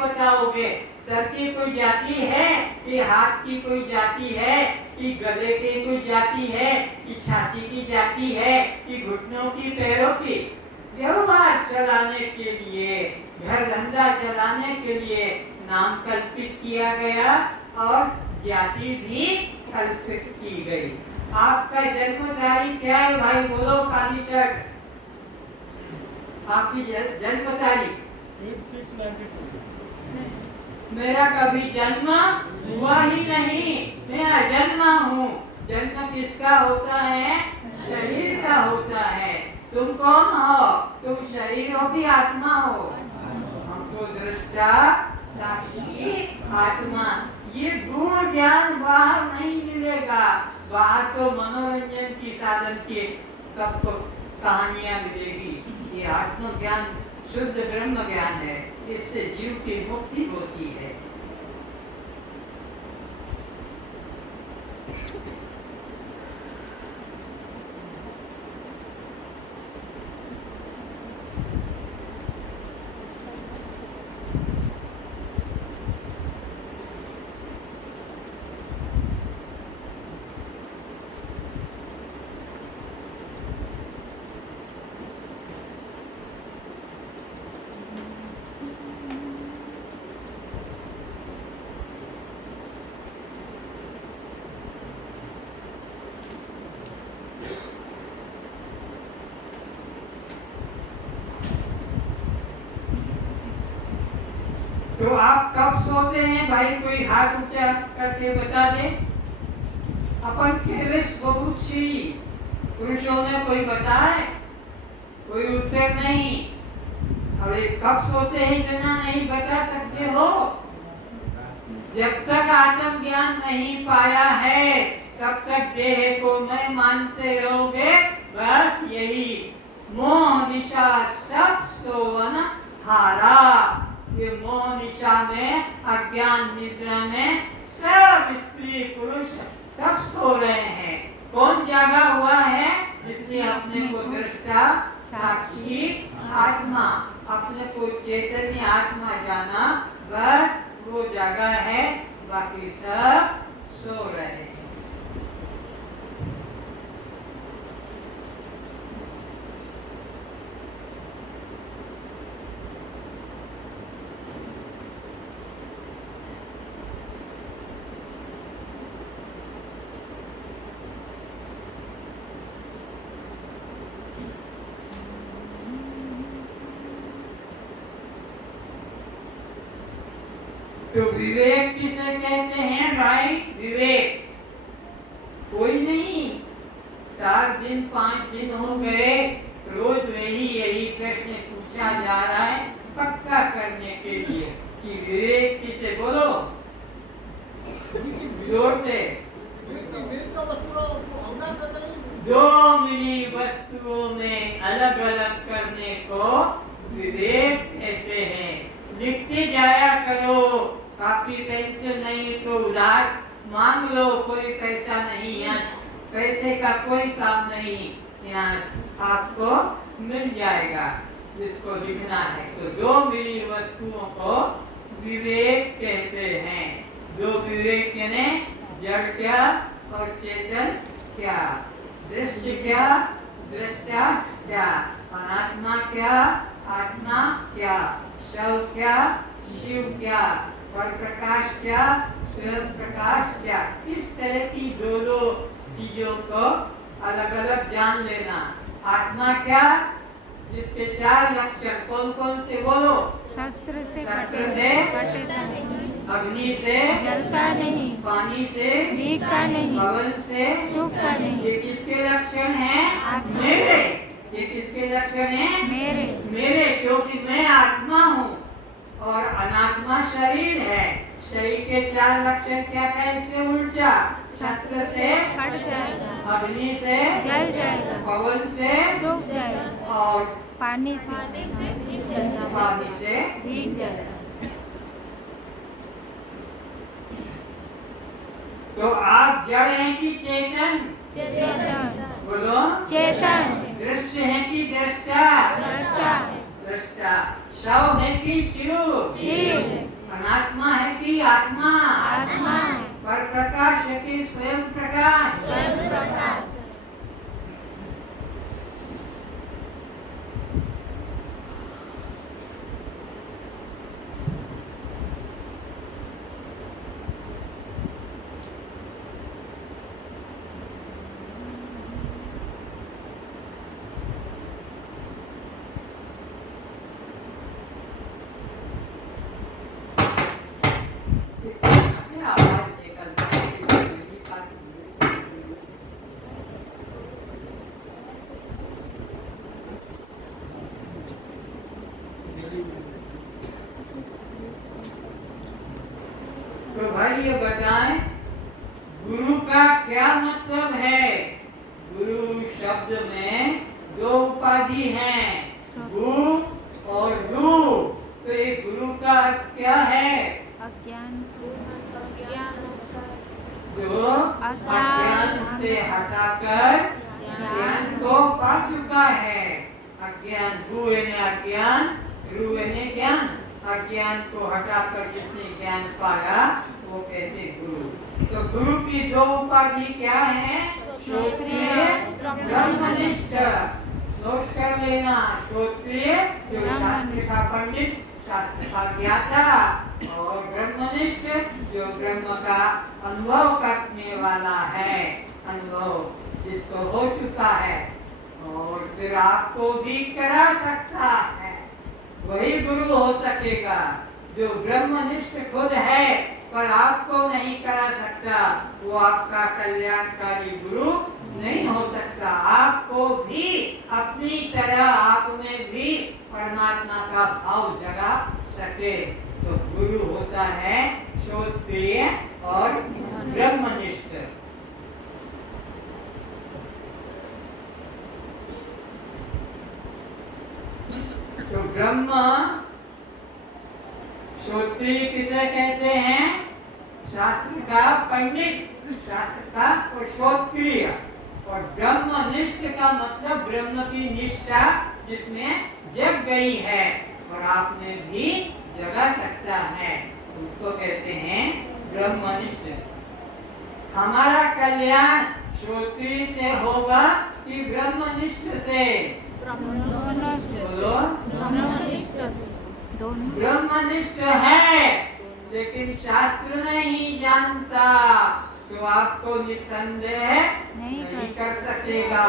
बताओगे? सर की कोई जाति है कि हाथ की कोई जाति है कि गले की कोई जाति है कि छाती की जाति है कि घुटनों की, पैरों की? व्यवहार चलाने के लिए, घर धंधा चलाने के लिए नाम कल्पित किया गया और जाति भी कल्पित की गई। आपका जन्म तारीख क्या है भाई? बोलो काली शर्ट। आपकी जन्म तारीख? 8692। मेरा कभी जन्म हुआ ही नहीं, मैं अजन्मा हूँ। जन्म किसका होता है? शरीर का होता है। तुम कौन हो? तुम शरीर हो कि आत्मा हो? हमको दृष्टा, साक्षी, आत्मा, ये गुण ज्ञान बाहर नहीं मिलेगा। बाहर तो मनोरंजन की साधन की सबको कहानियां मिलेगी। ये आत्मज्ञान शुद्ध ब्रह्म ज्ञान है, इससे जीव की मुक्ति होती है। तो आप कब सोते हैं भाई? कोई हाथ ऊंचा करके बता दे। अपन केवल बहुत सी पुरुषों में कोई बताए? कोई उत्तर नहीं। अरे कब सोते हैं जना नहीं बता सकते हो? जब तक आत्मज्ञान नहीं पाया है तब तक देह को मैं मानते रहोगे। बस यही मोह निशा सब सोवन हारा। ये मोह निशा में, अज्ञान निद्रा में सब स्त्री पुरुष सब सो रहे हैं। कौन जागा हुआ है? जिसने अपने को दृष्टा, साक्षी, आत्मा, अपने को चैतन्य आत्मा जाना, बस वो जागा है, बाकी सब सो रहे हैं। तो विवेक किसे कहते हैं भाई? विवेक कोई नहीं। 4 दिन 5 दिन हो गए, रोज यही प्रश्न पूछा जा रहा है पक्का करने के लिए कि विवेक किसे? बोलो जोर से। दो मिली वस्तुओं में अलग अलग करने को विवेक कहते हैं। लिखते जाया करो, कापी पेंसिल नहीं तो उधार मांग लो, कोई पैसा नहीं है, पैसे का कोई काम नहीं, यहाँ आपको मिल जाएगा जिसको लिखना है। तो दो मिली वस्तुओं को विवेक कहते हैं। दो विवेक यानी जड़ क्या और चेतन क्या, दृश्य क्या, दृष्टा क्या, अनात्मा क्या, आत्मा क्या, शव क्या, शिव क्या, पर प्रकाश क्या, स्वयं प्रकाश क्या। इस तरह की दो चीजों को अलग अलग जान लेना। आत्मा क्या, जिसके 4 लक्षण कौन कौन से? बोलो। शस्त्र से कटता नहीं, अग्नि से जलता नहीं, पानी से भीगता नहीं, पवन से सूखता नहीं। ये किसके लक्षण हैं? मेरे। ये किसके लक्षण हैं? मेरे, क्योंकि मैं आत्मा हूँ और अनात्मा शरीर है। शरीर के 4 लक्षण क्या क्या? इससे उल्टा, शस्त्र से कट जाएगा, अग्नि से जल जाएगा, पवन से सूख जाएगा और पानी से भीग जाएगा। तो आप जड़ हैं कि चेतन? चेतन, बोलो। चेतन, दृश्य है कि दृष्टा? दृष्टा, दृष्टा। शव है कि शिव? शिव। अनात्मा है कि आत्मा? आत्मा। पर प्रकाश है कि स्वयं प्रकाश? स्वयं प्रकाश। ऐसे आवाज निकलता है कि मेरी बात तो भाई ये बताएं, गुरु का क्या मतलब है? गुरु शब्द में दो उपाधि हैं, गु और रु। तो ये गुरु का अर्थ क्या है? अज्ञान जो अज्ञान से हटाकर ज्ञान को पा चुका है। अज्ञान, गु यानी अज्ञान, रु यानी ज्ञान। अज्ञान को हटाकर जिसने ज्ञान पाया वो कहते गुरु। तो गुरु की दो उपाधि क्या है? श्रोत्रिय, ब्रह्मनिष्ठ। नोट कर लेना, श्रोत्रिय जो शास्त्र का पंडित, शास्त्र का ज्ञाता, और ब्रह्मनिष्ठ जो ब्रह्म का अनुभव करने वाला है, अनुभव जिसको हो चुका है और फिर आपको भी करा सकता है, वही गुरु हो सकेगा। जो ब्रह्मनिष्ठ खुद है पर आपको नहीं करा सकता, वो आपका कल्याणकारी गुरु नहीं हो सकता। आपको भी अपनी तरह आप में भी परमात्मा का भाव जगा सके तो गुरु होता है श्रोत्रिय और ब्रह्मनिष्ठ। तो ब्रह्म श्रोत्रिय किसे कहते हैं? शास्त्र का पंडित, शास्त्र का श्रोत्रिय। और ब्रह्मनिष्ठ का मतलब ब्रह्म की निष्ठा जिसमें जग गई है और आपने भी जगा सकता है, उसको कहते हैं ब्रह्मनिष्ठ। हमारा कल्याण श्रोत्रिय से होगा कि ब्रह्मनिष्ठ से? बोलो। ब्रह्मनिष्ठ है लेकिन शास्त्र नहीं जानता तो आपको निस्संदेह नहीं कर सकेगा।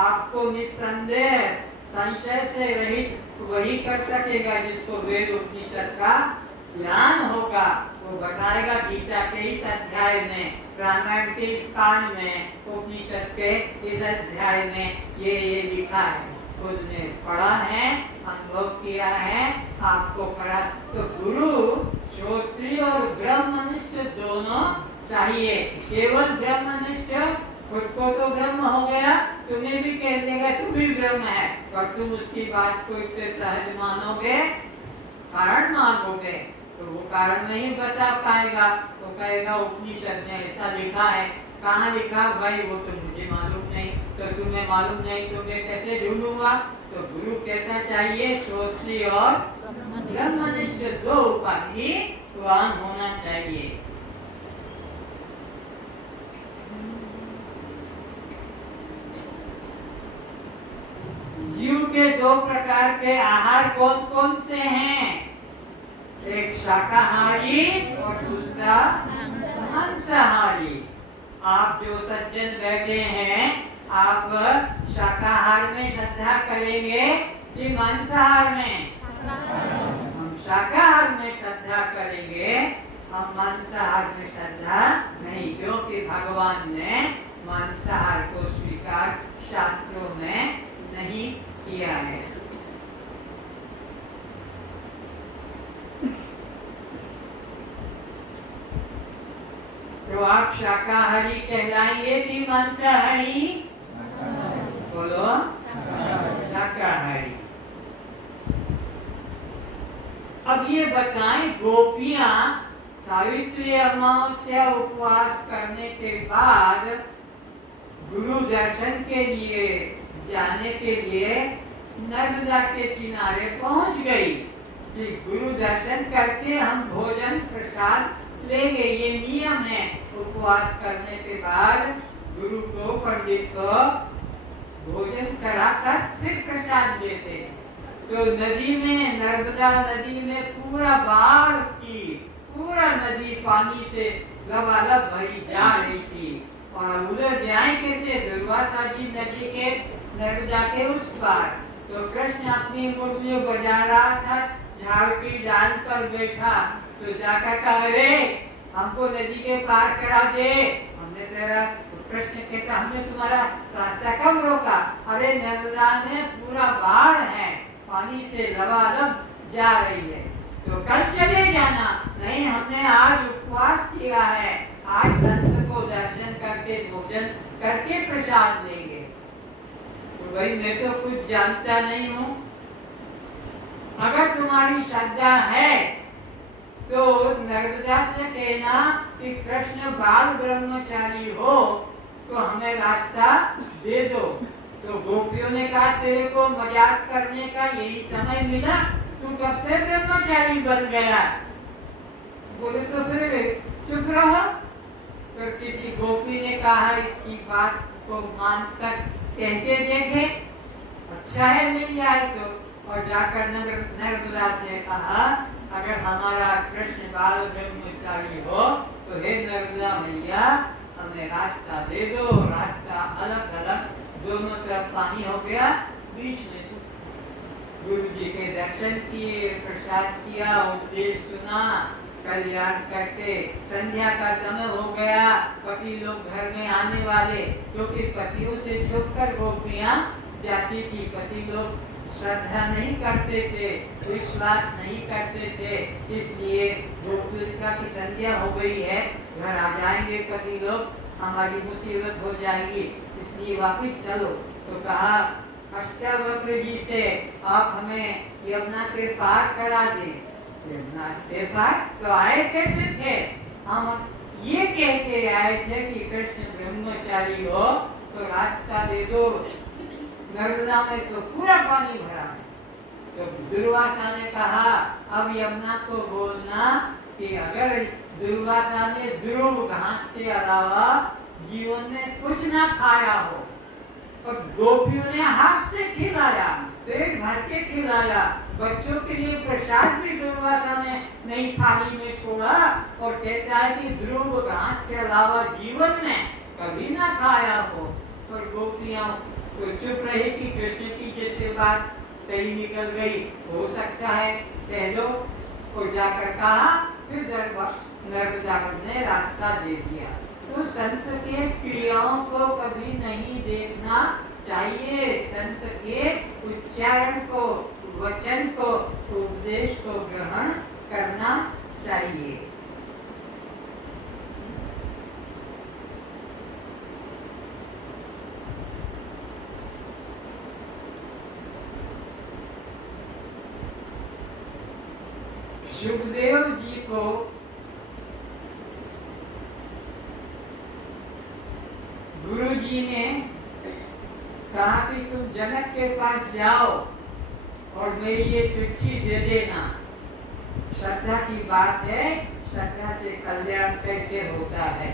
आपको निस्संदेह संशय से रहित वही कर सकेगा जिसको वेद उपनिषद का ज्ञान होगा। वो बताएगा गीता के इस अध्याय में, रामायण के इस कांड में, उपनिषद के इस अध्याय में ये लिखा है। खुद ने पढ़ा है, अनुभव किया है, आपको करा। तो गुरु श्रोत्रिय और ब्रह्मनिष्ठ दोनों चाहिए। केवल ब्रह्मनिष्ठ खुद को तो ब्रह्म हो गया, तुम्हें भी कह देगा तुम भी ब्रह्म है, और तुम उसकी बात को इतने सहज मानोगे, कारण मानोगे, तो वो कारण नहीं बता पाएगा। तो कहेगा उपनिषद में ऐसा लिखा है। कहाँ लिखा भाई? वो तो मुझे मालूम नहीं। तो तुम्हें मालूम नहीं तो मैं कैसे ढूंढूंगा? तो गुरु कैसा चाहिए? श्रोत्रिय और ब्रह्मनिष्ठ दो उपाधि वान होना चाहिए। जीव के दो प्रकार के आहार कौन कौन से हैं? एक शाकाहारी और दूसरा मांसाहारी। आप जो सज्जन बैठे हैं, आप शाकाहार में श्रद्धा करेंगे कि मांसाहार में? हम शाकाहार में श्रद्धा करेंगे, हम मांसाहार में श्रद्धा नहीं, क्योंकि भगवान ने मांसाहार को स्वीकार शास्त्रों में नहीं किया है। तो आप शाकाहारी कहलाएंगे कि मांसाहारी? बोलो। शाकाहारी। अब ये बताएं, गोपियां सावित्री अमावस्या उपवास करने के बाद गुरु दर्शन के लिए जाने के लिए नर्मदा के किनारे पहुंच गई। कि गुरु दर्शन करके हम भोजन प्रसाद लेंगे। ये नियम है। उपवास करने के बाद गुरु को, पंडित को भोजन कराकर फिर प्रसाद देते। तो नदी में, नर्मदा नदी में पूरा बाढ़ थी, पूरा नदी पानी से लबालब भरी जा रही थी। और उधर जाए कैसे? दुर्वासा जी नदी के, नर्मदा के उस पार। तो कृष्ण अपनी मुरलियों बजा रहा था, झाड़ की डाल पर बैठा। तो जाकर कहा, अरे हमको नदी के पार करा दे। हमने तेरा, कृष्ण कहता, हमने तुम्हारा रास्ता कब रोका? अरे नर्मदा में पूरा बाढ़ है, पानी से लबालब जा रही है, तो कल चले जाना। नहीं, हमने आज उपवास किया है, आज संत को दर्शन करके भोजन करके प्रसाद लेंगे। तो भाई मैं तो कुछ जानता नहीं हूँ, अगर तुम्हारी श्रद्धा है तो नर्मदा से कहना कि कृष्ण बाल ब्रह्मचारी हो तो हमें रास्ता दे दो। तो गोपियों ने कहा, तेरे को मजाक करने का यही समय मिला, तू कब से ब्रह्मचारी बन गया? बोले तो फिर चुप रहो। तो किसी गोपी ने कहा, इसकी बात को मानकर कहते देखे, अच्छा है मिल जाए तो। और जाकर नर्मदा से कहा, अगर हमारा कृष्ण बाल ब्रह्मचारी हो तो हे नर्मदा मैया, हमें रास्ता दे दो। रास्ता अलग अलग, दोनों तरफ पानी हो गया, बीच में गुरु जी के दर्शन किए, प्रसाद किया, उपदेश सुना, कल्याण करके संध्या का समय हो गया। पति लोग घर में आने वाले, क्योंकि पतियों से छुपकर गोपियां जाती थी। पति लोग श्रद्धा नहीं करते थे, विश्वास नहीं करते थे, इसलिए गोपिका की संध्या हो गई है, घर आ जाएंगे पति लोग, हमारी मुसीबत हो जाएगी, इसलिए वापस चलो। तो कहा अष्टावक्र जी से, आप हमें यमुना के पार करा दें। यमुना के पार तो आए कैसे थे? हम ये कह के आए थे कि कृष्ण ब्रह्मचारी हो तो रास्ता दे दो। नर्मदा में तो पूरा पानी भरा है। तो दुर्वासा ने कहा, अब यमुना को बोलना कि अगर दुर्वासा ने ध्रुव घास के अलावा जीवन में कुछ ना खाया हो, और गोपियों ने हाथ से खिलाया, पेट भर के खिलाया, बच्चों के लिए प्रसाद भी दुर्वासा ने नहीं थाली में छोड़ा, और कहता है कि ध्रुव घास के अलावा जीवन में कभी ना खाया हो। और गोपियां तो चुप रही कि कृष्ण की जैसे बात सही निकल गई, हो सकता है कह दो। और जाकर कहा, फिर नर्मदा ने रास्ता दे दिया। तो संत के क्रियाओं को कभी नहीं देखना चाहिए, संत के उच्चारण को, वचन को, उपदेश को ग्रहण करना चाहिए। सुखदेव जी को गुरु जी ने कहा कि तुम जनक के पास जाओ और मेरी ये चिट्ठी दे देना। श्रद्धा की बात है, श्रद्धा से कल्याण कैसे होता है।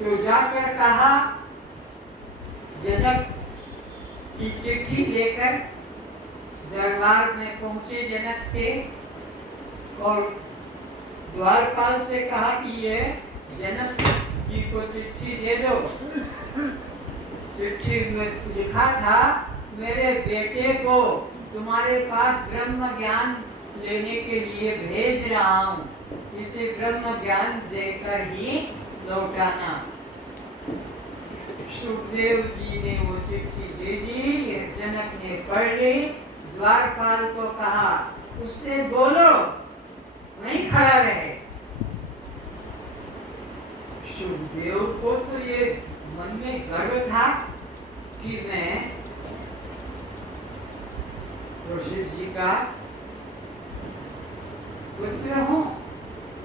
तो जाकर कहा, जनक की चिट्ठी लेकर दरबार में पहुंचे जनक के, और द्वारपाल से कहा कि ये जनक जी को चिट्ठी दे दो। चिट्ठी में लिखा था, मेरे बेटे को तुम्हारे पास ब्रह्म ज्ञान लेने के लिए भेज रहा हूँ, इसे ब्रह्म ज्ञान देकर ही लौटाना। सुखदेव जी ने वो चिट्ठी दे दी, जनक ने पढ़ ली, द्वारपाल को कहा उससे बोलो नहीं खड़ा रहे। सुखदेव को तो ये मन में गर्व था कि मैं ऋषि जी का पुत्र हूँ,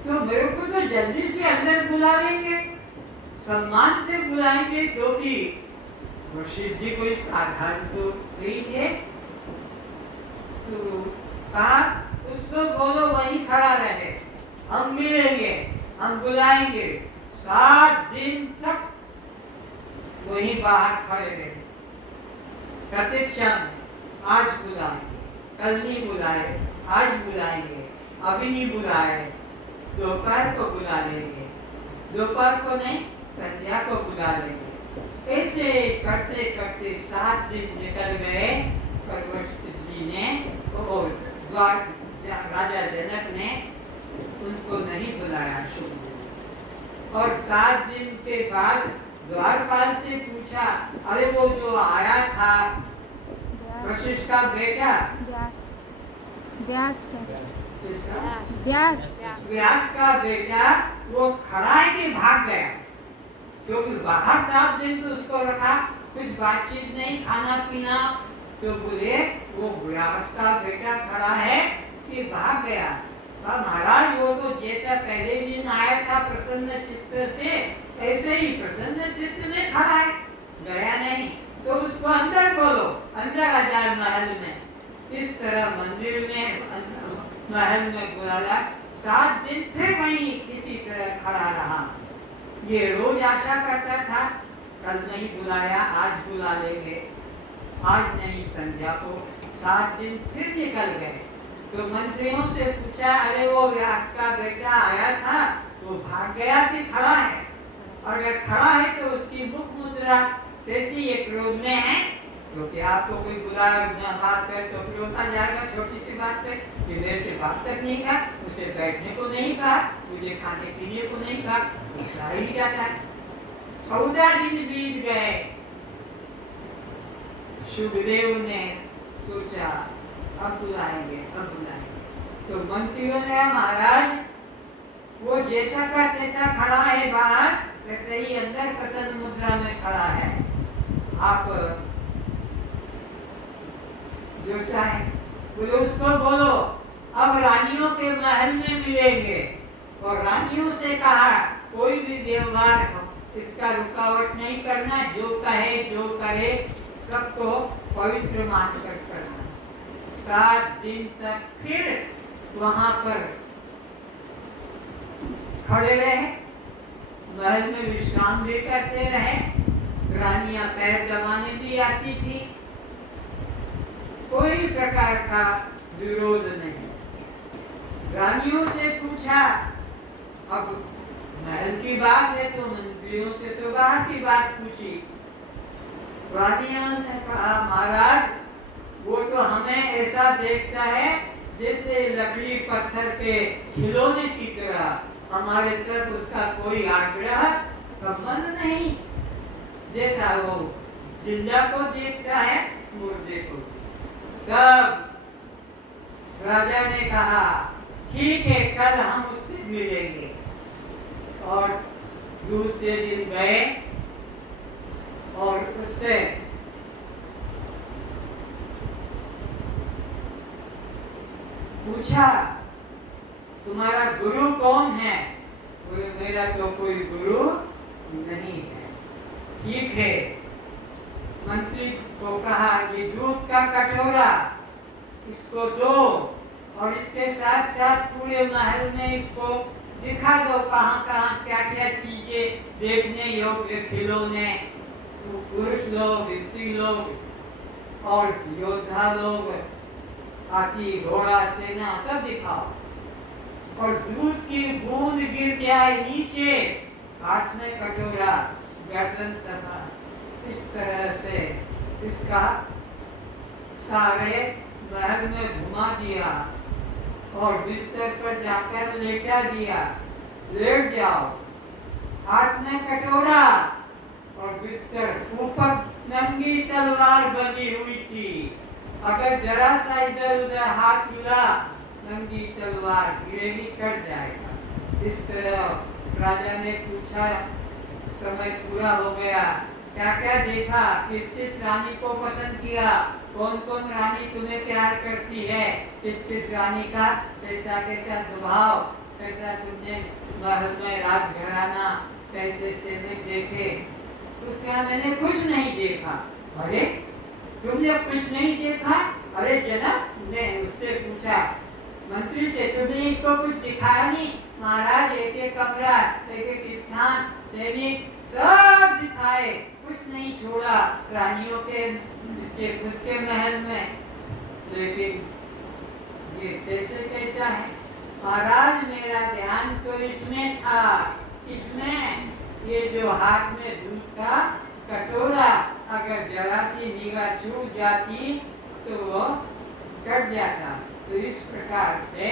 तो मेरे को तो जल्दी से अंदर बुला लेंगे, सम्मान से बुलाएंगे, क्योंकि वशिष्ठ जी कोई साधारण तो नहीं थे, तो कहा उसको बोलो वहीं खड़ा रहे, हम मिलेंगे, हम बुलाएंगे। 7 दिन तक वहीं बाहर खड़े रहे, प्रतीक्षा में। आज बुलाएंगे, कल नहीं बुलाए, आज बुलाएंगे, अभी नहीं बुलाए, दोपहर को बुला लेंगे, दोपहर को नहीं संध्या को बुला लेंगे। ऐसे करते करते 7 दिन निकल गए। पर वशिष्ठ जी ने राजा जनक ने उनको नहीं बुलाया शुभ दिन। और 7 दिन के बाद द्वारपाल से पूछा, अरे वो जो आया था वशिष्ठ का बेटा, व्यास किसका? व्यास का बेटा वो खड़ा है कि भाग गया? क्योंकि बाहर 7 दिन तो उसको रखा, कुछ बातचीत नहीं, खाना पीना। तो बोले वो व्यास का बेटा खड़ा है कि भाग गया? महाराज वो तो जैसा पहले दिन आया था प्रसन्न चित्त से, ऐसे ही प्रसन्न चित्त में खड़ा है, गया नहीं। तो उसको अंदर बोलो, अंदर आ जाए महल में। इस तरह मंदिर में महल में बुलाया। 7 दिन फिर वहीं इसी तरह खड़ा रहा। ये रोज आशा करता था कल नहीं बुलाया, आज बुला लेंगे, आज नहीं संध्या को। 7 दिन फिर निकल गए। तो मंत्रियों से पूछा, अरे वो व्यास का बेटा आया था, वो भाग गया कि खड़ा है? और अगर खड़ा है तो उसकी मुख मुद्रा कैसी एक क्रोध में है, क्योंकि आपको कोई बुला बात करे तो क्रोध आ जाएगा छोटी सी बात पे। मेरे से बात तक नहीं कहा, उसे बैठने को नहीं कहा, मुझे खाने पीने को नहीं कहा, गुस्सा ही जाता है। 14 दिन बीत गए। सुखदेव ने सोचा अब बुलाएंगे, अब बुलाएंगे। तो मंत्रियों ने, महाराज वो जैसा का तैसा खड़ा है बाहर, वैसे ही अंदर प्रसन्न मुद्रा में खड़ा है, आप जो चाहे बोलो उसको बोलो। अब रानियों के महल में मिलेंगे। और रानियों से कहा कोई भी व्यवहार इसका रुकावट नहीं करना, जो कहे जो करे सबको पवित्र मानकर करना। 7 दिन तक फिर वहां पर खड़े रहे, महल में विश्राम भी करते रहे। रानियां पैर दबाने भी आती थी, कोई प्रकार का विरोध नहीं। रानियों से पूछा, अब महल की बात है तो मंत्रियों से तो बाहर की बात पूछी। रानियों ने कहा, महाराज वो तो हमें ऐसा देखता है जैसे लकड़ी पत्थर के खिलौने की तरह, हमारे तरफ उसका कोई आग्रह संबंध नहीं। जैसा वो जिंदा को देखता है मुर्दे को। तब राजा ने कहा, ठीक है कल हम उससे मिलेंगे। और दूसरे दिन गए और उससे पूछा, तुम्हारा गुरु कौन है? बोले मेरा तो कोई गुरु नहीं है। ठीक है, मंत्री को कहा, ये दूध का कटोरा इसको दो और इसके साथ साथ पूरे महल में इसको दिखा दो कहाँ कहाँ क्या क्या चीजें देखने योग्य खिलौने, पुरुष लोग, स्त्री लोग और योद्धा लोग, हाथी घोड़ा सेना सब दिखाओ। और दूध की बूंद गिर जाए नीचे, हाथ में कटोरा, गर्दन सभा। इस तरह से इसका सारे महल में घुमा दिया और बिस्तर पर जाकर लेटा दिया। लेट जाओ, हाथ में कटोरा और बिस्तर ऊपर नंगी तलवार बनी हुई थी। अगर जरा सा इधर उधर हाथ हिला, नंगी तलवार गिरेगी, कट जाएगा। इस तरह राजा ने पूछा, समय पूरा हो गया, क्या क्या देखा, किस किस रानी को पसंद किया, कौन कौन रानी तुम्हें प्यार करती है, किस किस रानी का कैसा कैसा स्वभाव, कैसा तुमने महल में राजघराना कैसे से देखे। उसने कहा मैंने कुछ नहीं देखा। अरे तुमने कुछ नहीं देखा? अरे जनक ने उससे पूछा, मंत्री से, तुमने इसको कुछ दिखाया नहीं? महाराज एक एक कमरा, एक एक स्थान, सैनिक सब दिखाए, कुछ नहीं छोड़ा रानियों के इसके खुद के महल में। लेकिन ये कैसे कहता है? महाराज मेरा ध्यान तो इसमें था, इसमें ये जो हाथ में दूध का कटोरा, अगर जरा सी निगाह छूट जाती तो वो कट जाता, तो इस प्रकार से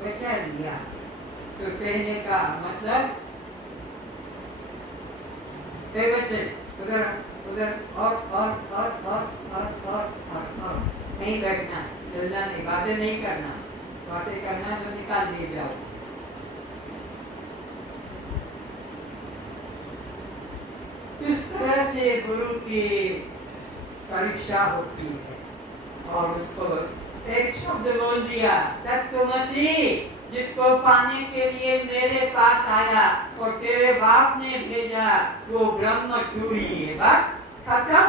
बचा लिया। तो कहने का मतलब बच्चे उधर उधर और नहीं बैठना, चलना नहीं, बातें नहीं करना, बातें करना तो निकाल दिए जाओ। इस तरह से गुरु की परीक्षा होती है। और उसको एक शब्द बोल दिया, तत्त्वमसि, जिसको पाने के लिए मेरे पास आया और तेरे बाप ने भेजा, वो ब्रह्म तू ही है। बस खत्म।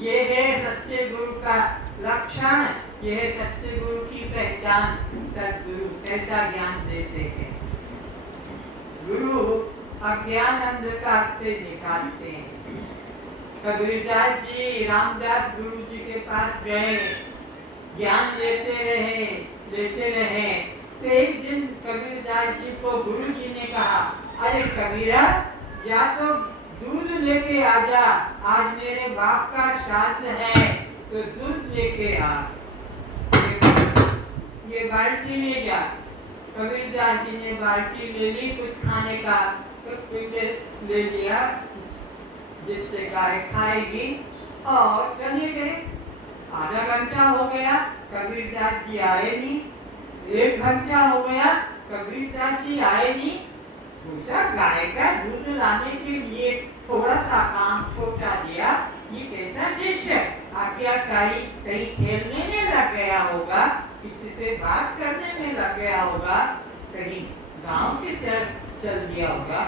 ये है सच्चे गुरु का लक्षण, ये है सच्चे गुरु की पहचान। सद्गुरु कैसा ज्ञान देते हैं। गुरु अज्ञान अंधकार से निकालते हैं। कबीरदास जी, रामदास गुरु जी के पास गए, ज्ञान लेते रहे। तो एक दिन कबीरदास जी को गुरु जी ने कहा, अरे कबीरा, जा तो दूध लेके आ जा, आज मेरे बाप का श्राद्ध है, तो दूध लेके आ, ये बाल्टी ले जा। कबीरदास जी ने बाल्टी ले ली, कुछ खाने का तो ले लिया जिससे गाय खाएगी, और चले गए। आधा घंटा हो गया, कबीरदास जी आए नहीं। 1 घंटा हो गया, कबीरदास जी आए नहीं। सोचा गाय का दूध लाने के लिए थोड़ा सा काम छोटा दिया, ये कैसा शिष्य, आज्ञाकारी, कहीं खेलने में लग गया होगा, किसी से बात करने में लग गया होगा, कहीं गांव की तरफ चल दिया होगा।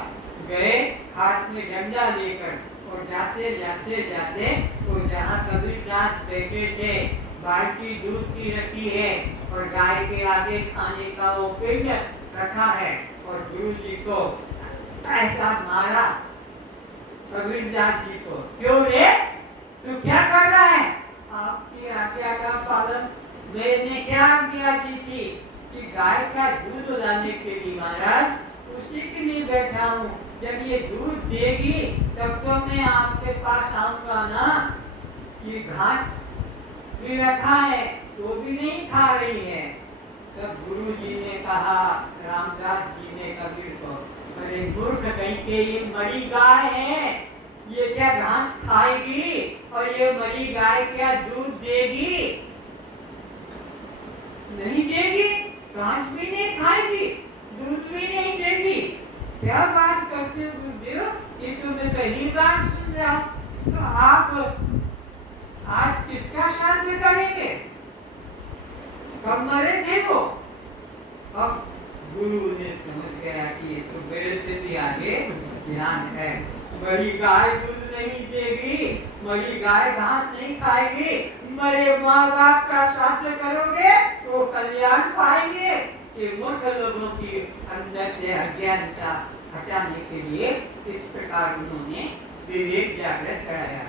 गए हाथ में डंडा लेकर, और जाते जाते तो जहाँ कबीरदास बैठे थे, बाल्टी दूध की रखी है और गाय के आगे खाने का वो पिंड रखा है, और गुरु जी को ऐसा मारा कबीरदास जी को। क्यों रे, तू क्या कर रहा है? आपकी आज्ञा का पालन, मैंने क्या आज्ञा दी थी कि गाय का दूध लाने के लिए महाराज, उसी के लिए बैठा हूँ। जब ये दूध देगी तब तो मैं आपके पास आऊंगा ना। ये घास भी रखा है, वो भी नहीं खा रही है। तब गुरु जी ने कहा, रामदास जी ने कबीर को, अरे मूर्ख कहीं के, ये मरी गाय है, ये क्या घास खाएगी? और ये मरी गाय क्या दूध देगी? नहीं देगी, घास भी नहीं खाएगी, दूध भी नहीं देगी। क्या बात करते हो गुरुदेव, ये तो मैं पहली बार सुन रहा हूँ। तो आप आज किसका श्राद्ध करेंगे? कब मरे थे वो? अब गुरु ने समझ गया कि ये तो मेरे से भी आगे ध्यान है। मरी गाय दूध नहीं देगी, मरी गाय घास नहीं खाएगी, मरे माँ बाप का श्राद्ध करोगे तो कल्याण पाएंगे। ये मूर्ख लोगों की अंदर से अज्ञानता हटाने के लिए इस प्रकार उन्होंने विवेक जागृत कराया।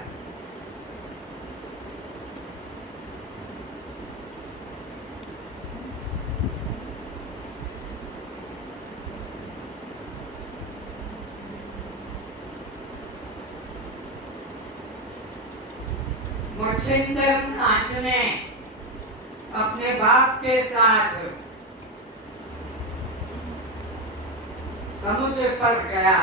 मुर्शिंदर नाथ ने अपने बाप के साथ समुद्र पर गया।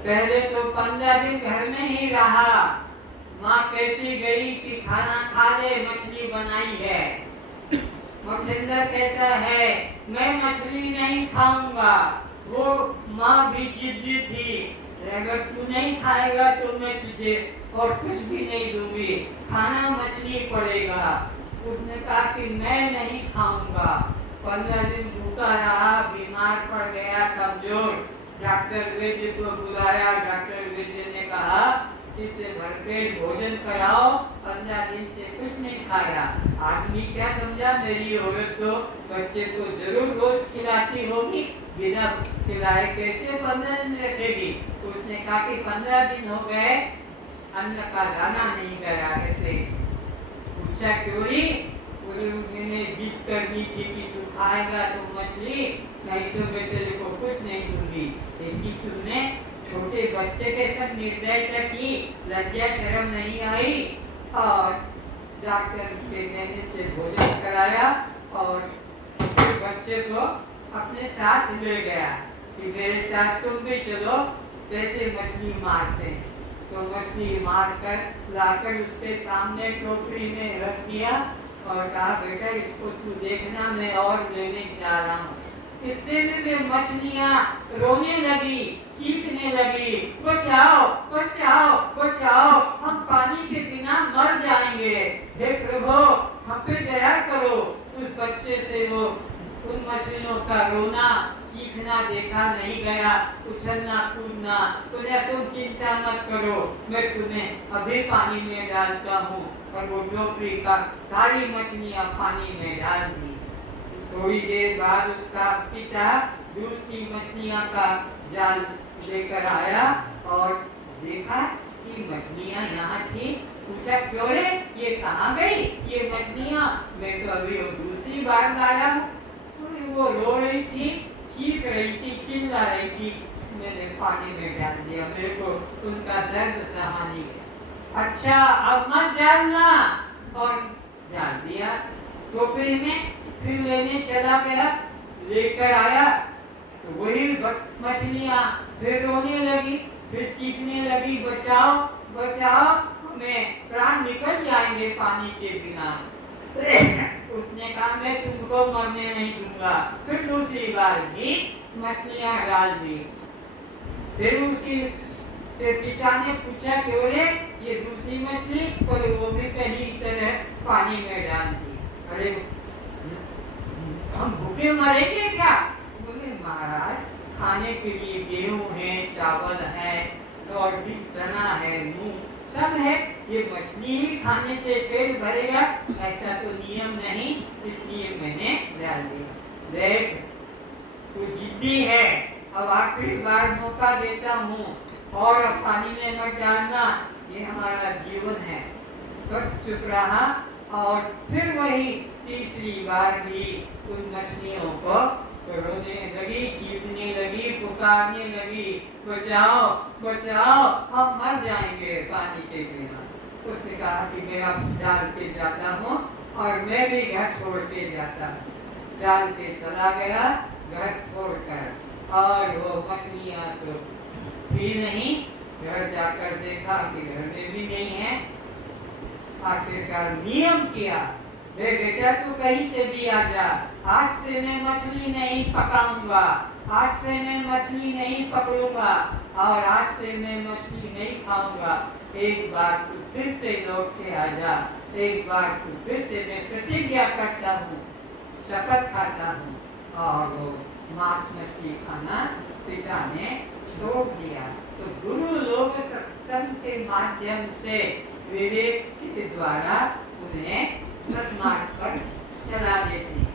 पहले तो 15 दिन घर में ही रहा। माँ कहती गई कि खाना खा ले, मछली बनाई है। मुर्शिंदर कहता है मैं मछली नहीं खाऊंगा। वो माँ भी जिद्दी थी, अगर तू नहीं खाएगा तो मैं तुझे और कुछ भी नहीं दूंगी, खाना मछली पड़ेगा। उसने कहा कि मैं नहीं खाऊंगा। 15 दिन भूखा रहा, बीमार पड़ गया, कमजोर। डॉक्टर वैद्य को बुलाया। डॉक्टर वैद्य ने कहा इसे भरपेट भोजन कराओ, 15 दिन से कुछ नहीं खाया। आदमी क्या समझा, मेरी औरत तो बच्चे को जरूर रोज खिलाती होगी, बिना खिलाए कैसे 15 दिन रखेगी। उसने कहा कि 15 दिन हो गए अन्न का दाना नहीं करा कहते। पूछा क्यों री? मैंने जिद करनी थी कि तू खाएगा तो मछली, नहीं तो मैं तेरे को कुछ नहीं दूंगी। ऐसी तुमने छोटे बच्चे के साथ निर्दयता की, लज्जा शर्म नहीं आई। और डॉक्टर के कहने से भोजन कराया और बच्चे को अपने साथ ले गया कि मेरे साथ तुम भी चलो, कैसे मछली मारते हैं। तो मछली मारकर लाकर उसके सामने टोकरी में रख दिया और कहा बेटा इसको तू देखना, मैं और लेने जा रहा हूँ। इतने में मछलियाँ रोने लगी, चीखने लगी, बचाओ बचाओ बचाओ, हम पानी के बिना मर जाएंगे, हे प्रभु हम पे दया करो। उस बच्चे से वो उन मछलियों का रोना चीखना देखा नहीं गया, उछलना कूदना। उन्हें तुम चिंता मत करो, मैं तुम्हें अभी पानी में डालता हूँ। और वो टोकरी का सारी मछलियाँ पानी में डाल दी। थोड़ी देर बाद उसका पिता दूसरी मछलियाँ का जाल लेकर आया और देखा कि मछलियाँ यहाँ थी। पूछा क्यों रे, ये कहाँ गई ये मछलियाँ? मैं तो अभी दूसरी बार डाला हूँ। वो रो रही थी, चीख रही थी, चिल्ला रही थी, मैंने पानी में डाल दिया, मेरे को उनका दर्द सहा नहीं गया। अच्छा अब मत डालना, और डाल दिया टोकरी में। फिर लेने चला गया, लेकर आया तो वही मछलियाँ फिर रोने लगी, फिर चीखने लगी, बचाओ बचाओ, हमें प्राण निकल जाएंगे पानी के बिना। उसने कहा मैं तुमको मरने नहीं दूंगा। फिर दूसरी बार भी मछलियाँ डाल दी। फिर उसी पिता ने पूछा क्यों रे, ये दूसरी मछली? और वो भी पहली तरह पानी में डाल दी। अरे हम भूखे मरेंगे क्या? बोले महाराज खाने के लिए गेहूं है, चावल है और भी चना है, मूंग सब है, ये मछली ही खाने से पेट भरेगा ऐसा तो नियम नहीं, इसलिए मैंने डाल दिया। देख तू जिद्दी है, अब आखिरी बार मौका देता हूँ और अब पानी में मत डालना, ये हमारा जीवन है। बस चुप रहा और फिर वही तीसरी बार भी उन मछलियों को रोने लगी, चीखने लगी, पुकारने लगी, बचाओ बचाओ हम मर जाएंगे पानी के बिना। उसने कहा कि मैं अब डाल के जाता हूँ और मैं भी घर छोड़ के जाता हूँ। डाल के चला गया घर छोड़कर, और वो मछलियाँ तो थी नहीं। घर जाकर देखा कि घर में भी नहीं है। आखिरकार नियम किया, वे बेटा तू कहीं से भी आ जा, आज से मैं मछली नहीं पकाऊंगा, आज से मैं मछली नहीं पकड़ूंगा और आज से मैं मछली नहीं खाऊंगा। एक बार तू फिर से लौट के आ जा, एक बार तू फिर से, मैं प्रतिज्ञा करता हूँ, शपथ खाता हूँ। और वो मांस मछली खाना पिता ने छोड़ दिया। तो गुरु लोग सत्संग के माध्यम से विवेक के द्वारा उन्हें सन्मार्ग पर चला देते हैं।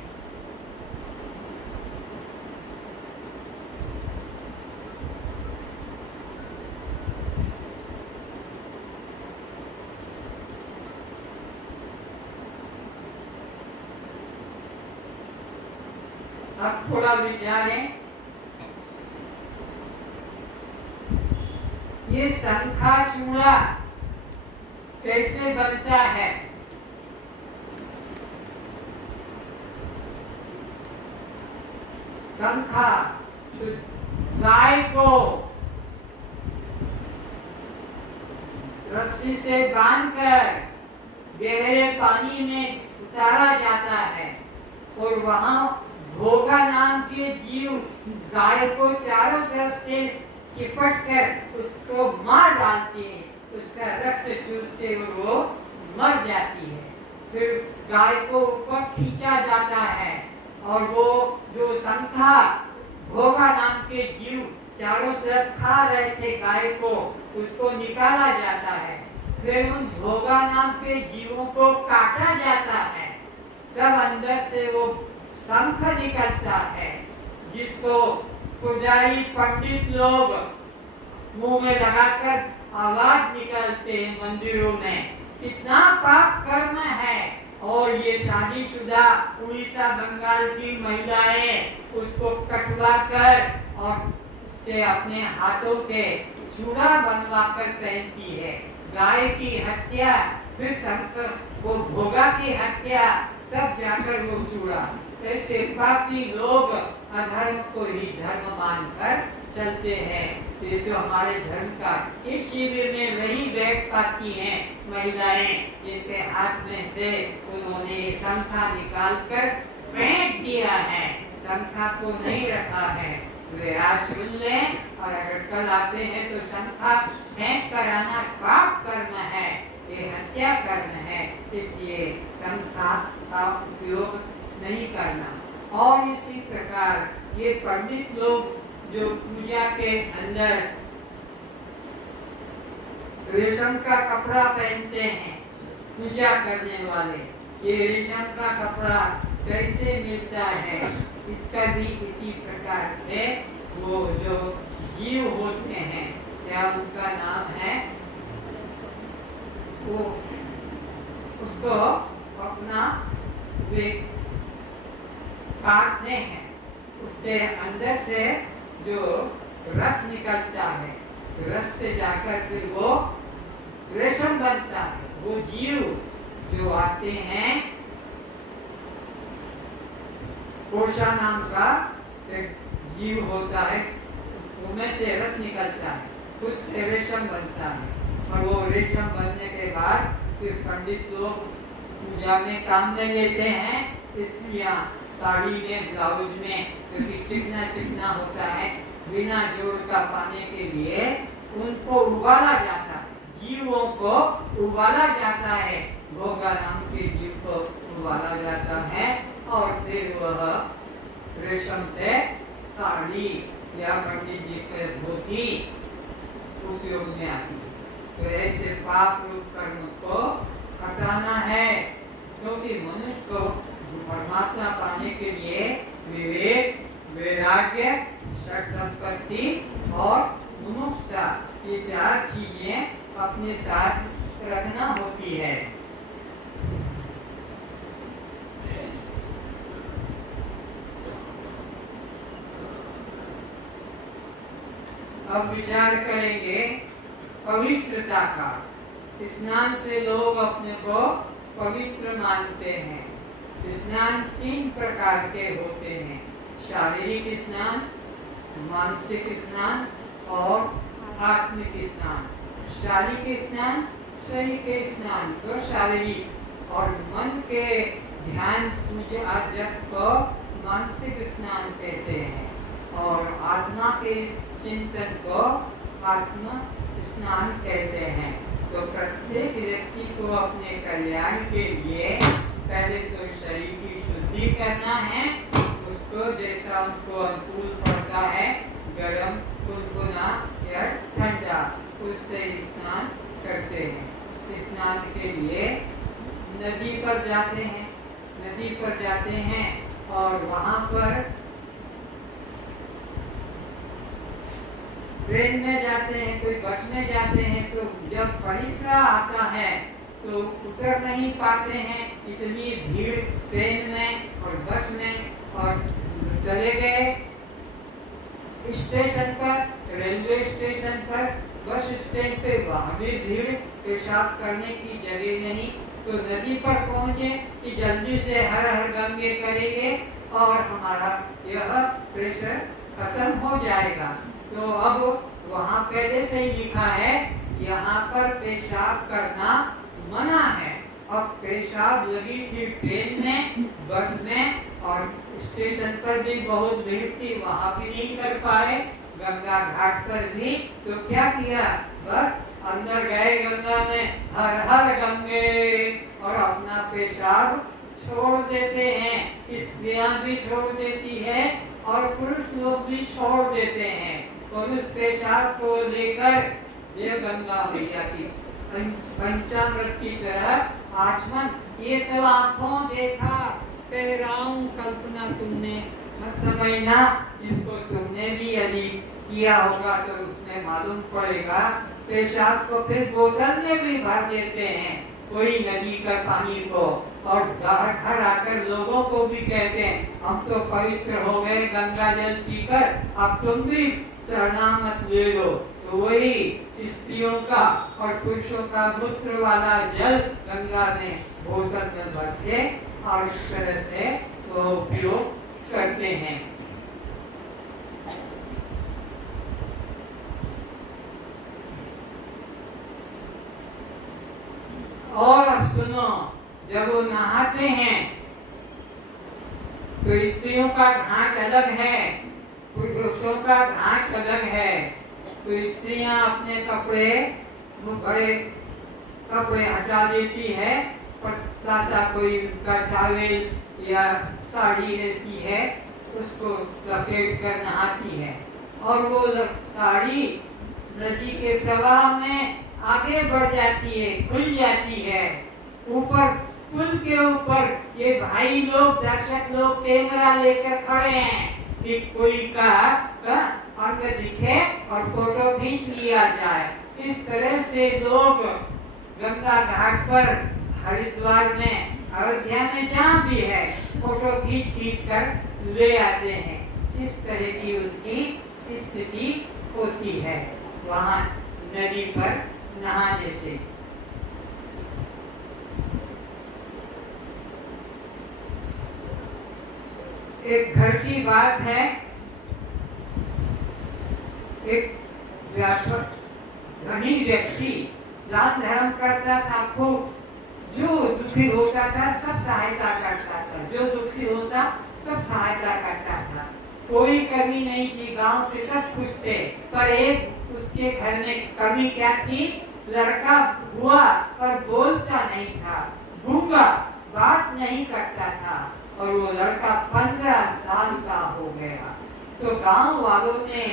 अब थोड़ा विचारें, ये शंखा चूड़ा कैसे बनता है? शंखा गाय को रस्सी से बांधकर गहरे पानी में उतारा जाता है और वहां भोगा नाम के जीव गाय को चारों तरफ से चिपट कर उसको मार डालती है, उसका रक्त चूसते हुए वो मर जाती है। फिर गाय को ऊपर खींचा जाता है और वो जो शंखा भोगा नाम के जीव चारों तरफ खा रहे थे गाय को, उसको निकाला जाता है। फिर उन भोगा नाम के जीवों को काटा जाता है, तब अंदर से वो शंख निकलता है, जिसको पुजारी पंडित लोग मुंह में लगाकर आवाज निकालते हैं मंदिरों में। कितना पाप कर्म है। और ये शादीशुदा उड़ीसा बंगाल की महिलाएं उसको कटवा कर और उसके अपने हाथों के चूड़ा बनवा कर पहनती है। गाय की हत्या, फिर शंख वो भोगा की हत्या, तब जाकर वो चूड़ा। ऐसे पापी लोग अधर्म को ही धर्म मानकर चलते हैं। ये तो हमारे धर्म का इस शिविर में नहीं बैठ पाती हैं महिलाएं, जिनके हाथ में से उन्होंने शंखा निकाल कर फेंक दिया है, शंखा को नहीं रखा है। वे आज सुन लें और अगर कल आते हैं तो शंखा फेंक कर आना पाप कर्म है, ये हत्या कर्म है, इसलिए शंखा का उपयोग नहीं करना। और इसी प्रकार ये पंडित लोग जो पूजा के अंदर रेशम का कपड़ा पहनते हैं, पूजा करने वाले, ये रेशम का कपड़ा कैसे मिलता है, इसका भी इसी प्रकार से वो जो जीव होते हैं, क्या उनका नाम है, वो उसको अपना वे काटते हैं, उसके अंदर से जो रस निकलता है, रस से जाकर फिर वो रेशम बनता है। वो जीव जो आते हैं, कोशा नाम का एक जीव होता है, उनमें से रस निकलता है, उससे रेशम बनता है। और वो रेशम बनने के बाद फिर पंडित लोग पूजा में काम में लेते हैं। स्त्रियां साड़ी में, ब्लाउज में, क्योंकि चिकना चिकना होता है, बिना जोड़ का पाने के लिए उनको उबाला जाता है, जीवों को उबाला जाता है, भोगा नाम के जीव को उबाला जाता है, और फिर वह रेशम से साड़ी या पंडित जी के धोती उपयोग में आती है। तो ऐसे पाप रूप कर्म को हटाना है, क्योंकि मनुष्य को परमात्मा पाने के लिए विवेक, वैराग्य, षट संपत्ति और मुमुक्षा, ये चार चीजें अपने साथ रखना होती है। अब विचार करेंगे पवित्रता का। स्नान से लोग अपने को पवित्र मानते हैं। स्नान 3 प्रकार के होते हैं, शारीरिक स्नान, मानसिक स्नान और आत्मिक स्नान। शारीरिक स्नान शरीर के स्नान को शारीरिक, और मन के ध्यान पूजा जप को मानसिक स्नान कहते हैं, और आत्मा के चिंतन को आत्म स्नान कहते हैं। तो प्रत्येक व्यक्ति को अपने कल्याण के लिए पहले तो शरीर की शुद्धि करना है, उसको जैसा उनको अनुकूल पड़ता है, गर्म, गुनगुना या ठंडा, उससे स्नान करते हैं। स्नान के लिए नदी पर जाते हैं, नदी पर जाते हैं और वहाँ पर ट्रेन में जाते हैं, कोई बस में जाते हैं, तो जब परिसरा आता है तो उतर नहीं पाते हैं, इतनी भीड़ ट्रेन में और बस में, और चले गए स्टेशन पर, रेलवे स्टेशन पर, बस स्टैंड पे, वहाँ भी भीड़, पेशाब करने की जगह नहीं, तो नदी पर पहुँचे कि जल्दी से हर हर गंगे करेंगे और हमारा यह प्रेशर खत्म हो जाएगा। तो अब वहाँ पहले से ही लिखा है यहाँ पर पेशाब करना मना है। अब पेशाब लगी थी ट्रेन में, बस में, और स्टेशन पर भी बहुत भीड़ थी, वहाँ भी नहीं कर पाए, गंगा घाट पर भी। तो क्या किया, बस अंदर गए गंगा में, हर हर गंगे, और अपना पेशाब छोड़ देते हैं। स्त्रियां भी छोड़ देती है और पुरुष लोग भी छोड़ देते हैं। और उस पेशाब को लेकर ये गंगा मैया की पंचामृत की तरह आचमन, ये सब आंखों देखा, कह रहा हूँ कल्पना तुमने मत समझना, इसको तुमने भी यदि किया होगा तो उसमें मालूम पड़ेगा। पेशाब को फिर बोतल में भी भर देते हैं कोई नदी का पानी को, और घर आकर लोगों को भी कहते हैं हम तो पवित्र हो गए गंगा जल पीकर, अब तुम भी शरणामत ले लो। तो वही स्त्रियों का और पुरुषों का मूत्र वाला जल गंगा में बोतल में भर के और इस तरह से वो उपयोग करते हैं। और अब सुनो, जब वो नहाते हैं तो स्त्रियों का घाट अलग है, पुरुषों का घाट अलग है। तो स्त्रियां अपने कपड़े बड़े कपड़े हटा देती है, पतला सा कोई उनका टॉवेल या साड़ी रहती है उसको लपेट कर नहाती है, और वो साड़ी नदी के प्रवाह में आगे बढ़ जाती है, खुल जाती है। ऊपर पुल के ऊपर ये भाई लोग, दर्शक लोग कैमरा लेकर खड़े हैं कि कोई का अंग दिखे और फोटो खींच लिया जाए। इस तरह से लोग गंगा घाट पर, हरिद्वार में, अयोध्या में जहाँ भी है, फोटो खींच कर ले आते हैं। इस तरह की उनकी स्थिति होती है वहाँ नदी पर नहाने से। एक घर की बात है, एक धनी व्यक्ति दान धर्म करता था खूब, जो दुखी होता था सब सहायता करता था, जो दुखी होता सब सहायता करता था, कोई कमी नहीं थी, गांव के सब खुश थे। पर एक उसके घर में कमी क्या थी, लड़का हुआ पर बोलता नहीं था, गूंगा, बात नहीं करता था, और वो लड़का 15 साल का हो गया। तो गांव वालों ने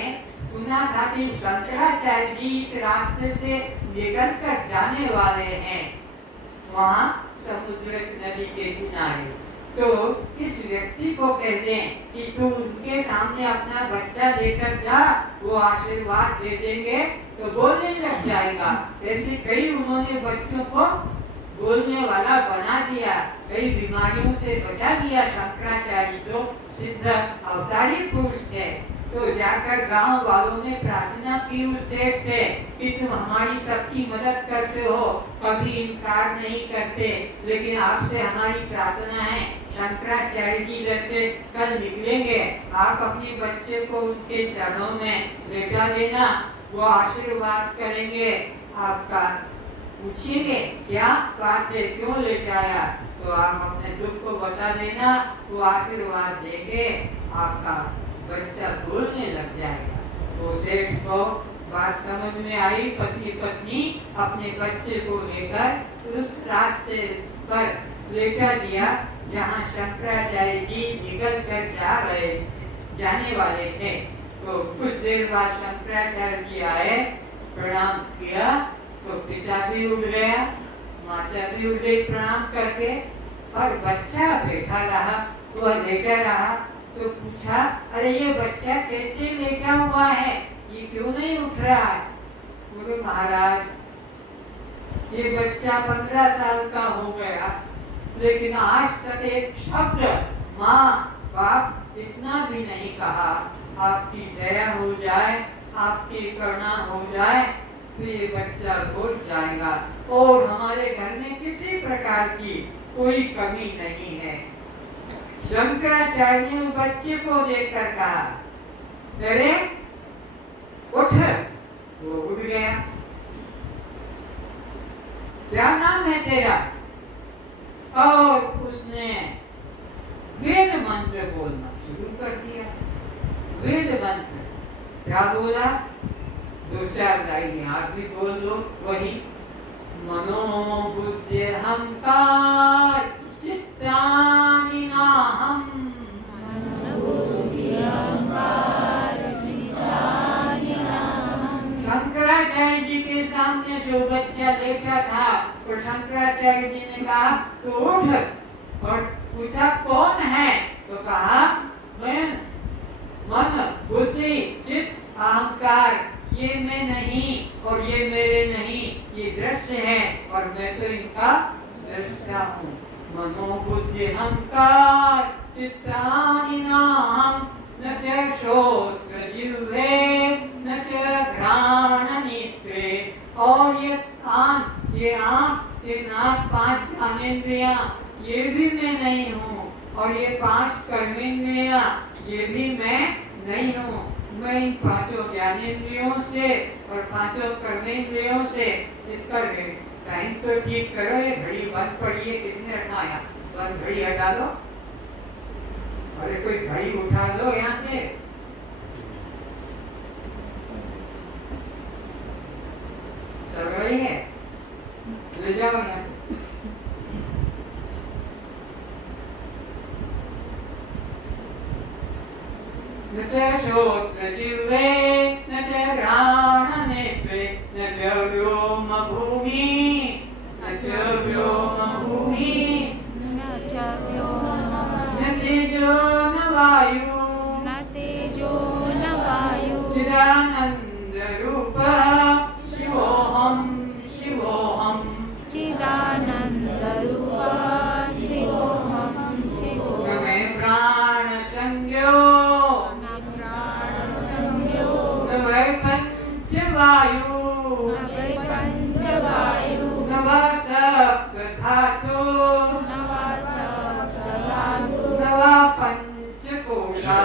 सुना था कि शंकराचार्य जी इस रास्ते से निकल कर जाने वाले हैं, वहाँ समुद्र नदी के किनारे। तो इस व्यक्ति को कहते हैं कि तू उनके सामने अपना बच्चा लेकर जा, वो आशीर्वाद दे देंगे तो बोलने लग जाएगा। ऐसे कई उन्होंने बच्चों को बोलने वाला बना दिया, कई बीमारियों से बचा दिया। शंकराचार्य तो सिद्ध अवतारी पुरुष थे। तो जाकर गांव वालों ने प्रार्थना की उस सेठ से कि तुम हमारी सबकी मदद करते हो, कभी इनकार नहीं करते, लेकिन आपसे हमारी प्रार्थना है, शंकराचार्य जी जैसे कल निकलेंगे, आप अपने बच्चे को उनके चरणों में लेटा देना, वो आशीर्वाद करेंगे आपका। पूछेंगे क्या बात है, क्यों लेटाया, तो आप अपने दुख को बता देना, वो आशीर्वाद देंगे, आपका बच्चा बोलने लग जाएगा। तो सेठ को बात समझ में आई, पति पत्नी अपने बच्चे को लेकर उस रास्ते पर लेटा दिया जहाँ शंकराचार्य जी निकल कर जाने वाले थे। तो कुछ देर बाद शंकराचार्य जी आए, प्रणाम किया, तो पिता भी उठ गया, माता भी उठ गई प्रणाम करके, और बच्चा बैठा रहा, वह लेटा रहा। तो पूछा, अरे ये बच्चा कैसे लेटा हुआ है, ये क्यों नहीं उठ रहा है? बोले महाराज, ये बच्चा 15 साल का हो गया, लेकिन आज तक एक शब्द माँ बाप इतना भी नहीं कहा। आपकी दया हो जाए, आपकी करुणा हो जाए तो ये बच्चा बोल जाएगा, और हमारे घर में किसी प्रकार की कोई कमी नहीं है। शंकराचार्य ने बच्चे को देखकर कहा, अरे उठ। वो उठ गया। क्या नाम है तेरा? और उसने वेद मंत्र बोलना शुरू कर दिया। वेद मंत्र क्या बोला? 2-4 लाइन आप भी बोल लो वही। मनोबुद्धि अहंकार चित्तानि नाहम्। मनोबुद्धि अहंकार चित्तानि लेटा था तो शंकराचार्य जी ने कहा तो उठ और पूछा कौन है तो कहा मैं मन बुद्धि चित्त अहंकार ये मैं नहीं और ये मेरे नहीं ये दृश्य है और मैं तो इनका दृष्टा हूँ। मनो बुद्धि अहंकार चित्तानि नाहं न च श्रोत्र जिह्वे न च घ्राण नेत्रे और ये कान ये आँख ये नाक 5 ज्ञानेंद्रियाँ ये भी मैं नहीं हूँ और ये 5 कर्मेंद्रियाँ ये भी मैं नहीं हूँ। मैं इन 5 ज्ञानेंद्रियों से और 5 कर्मेंद्रियों से इसका टाइम तो ठीक करो। ये घड़ी बंद पड़ी है किसने हटाया? बंद घड़ी हटा दो। अरे कोई घड़ी उठा दो यहाँ से। चल रही है ले जाओ यहाँ से। न च श्रोत्र जिह्वे न च घ्राण नेत्रे न च व्योम भूमि न च व्योम भूमि न च व्योम न तेजो न वायु न तेजो न वायु चिदानंद रूप शिवोहम शिवोहम चिदानंद रूप शिवोहम शिवोहम न मे प्राण संज्ञो न प्राण संज्ञो न वै पंचवायु न वै पंचवायु न वा सप्तधातु न वा सप्तधातु न वा पंचकोशा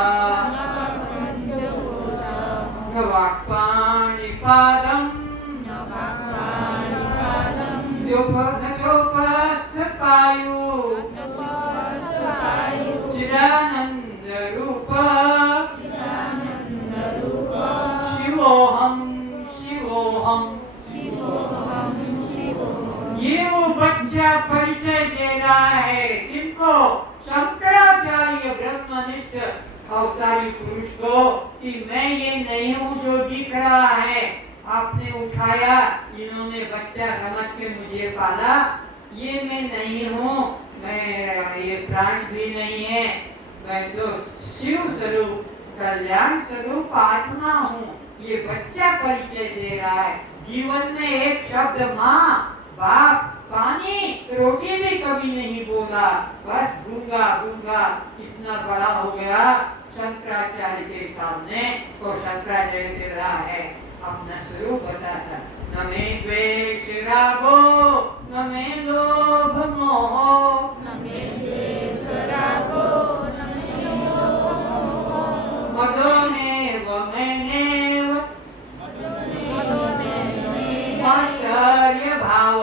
न वा पंचकोशा न वाक्पाणिपादं न वा पाणिपादं न चोपस्थपायु न चोपस्थपायु चिदानंद रूप चिदानंद रूप शिवोहम शिवोहम। शिवोहम शिवोहम ये वो बच्चा परिचय दे रहा है जिनको शंकराचार्य ब्रह्मनिष्ठ अवतारी पुरुष को कि मैं ये नहीं हूँ जो दिख रहा है। आपने उठाया इन्होंने बच्चा समझ के मुझे पाला ये मैं नहीं हूँ। मैं ये प्राण भी नहीं है मैं तो शिव स्वरूप कल्याण स्वरूप आत्मा हूँ। ये बच्चा परिचय दे रहा है। जीवन में एक शब्द माँ बाप पानी रोटी भी कभी नहीं बोला बस गूंगा गूंगा इतना बड़ा हो गया शंकराचार्य के सामने। तो शंकराचार्य दे रहा है अपना स्वरूप बताता न मे द्वेष रागो न मे लोभ मोहो न मे द्वेष रागो न मे लोभ मोहो मदोनेव मैनेव मदोनेव आश्चर्य भाव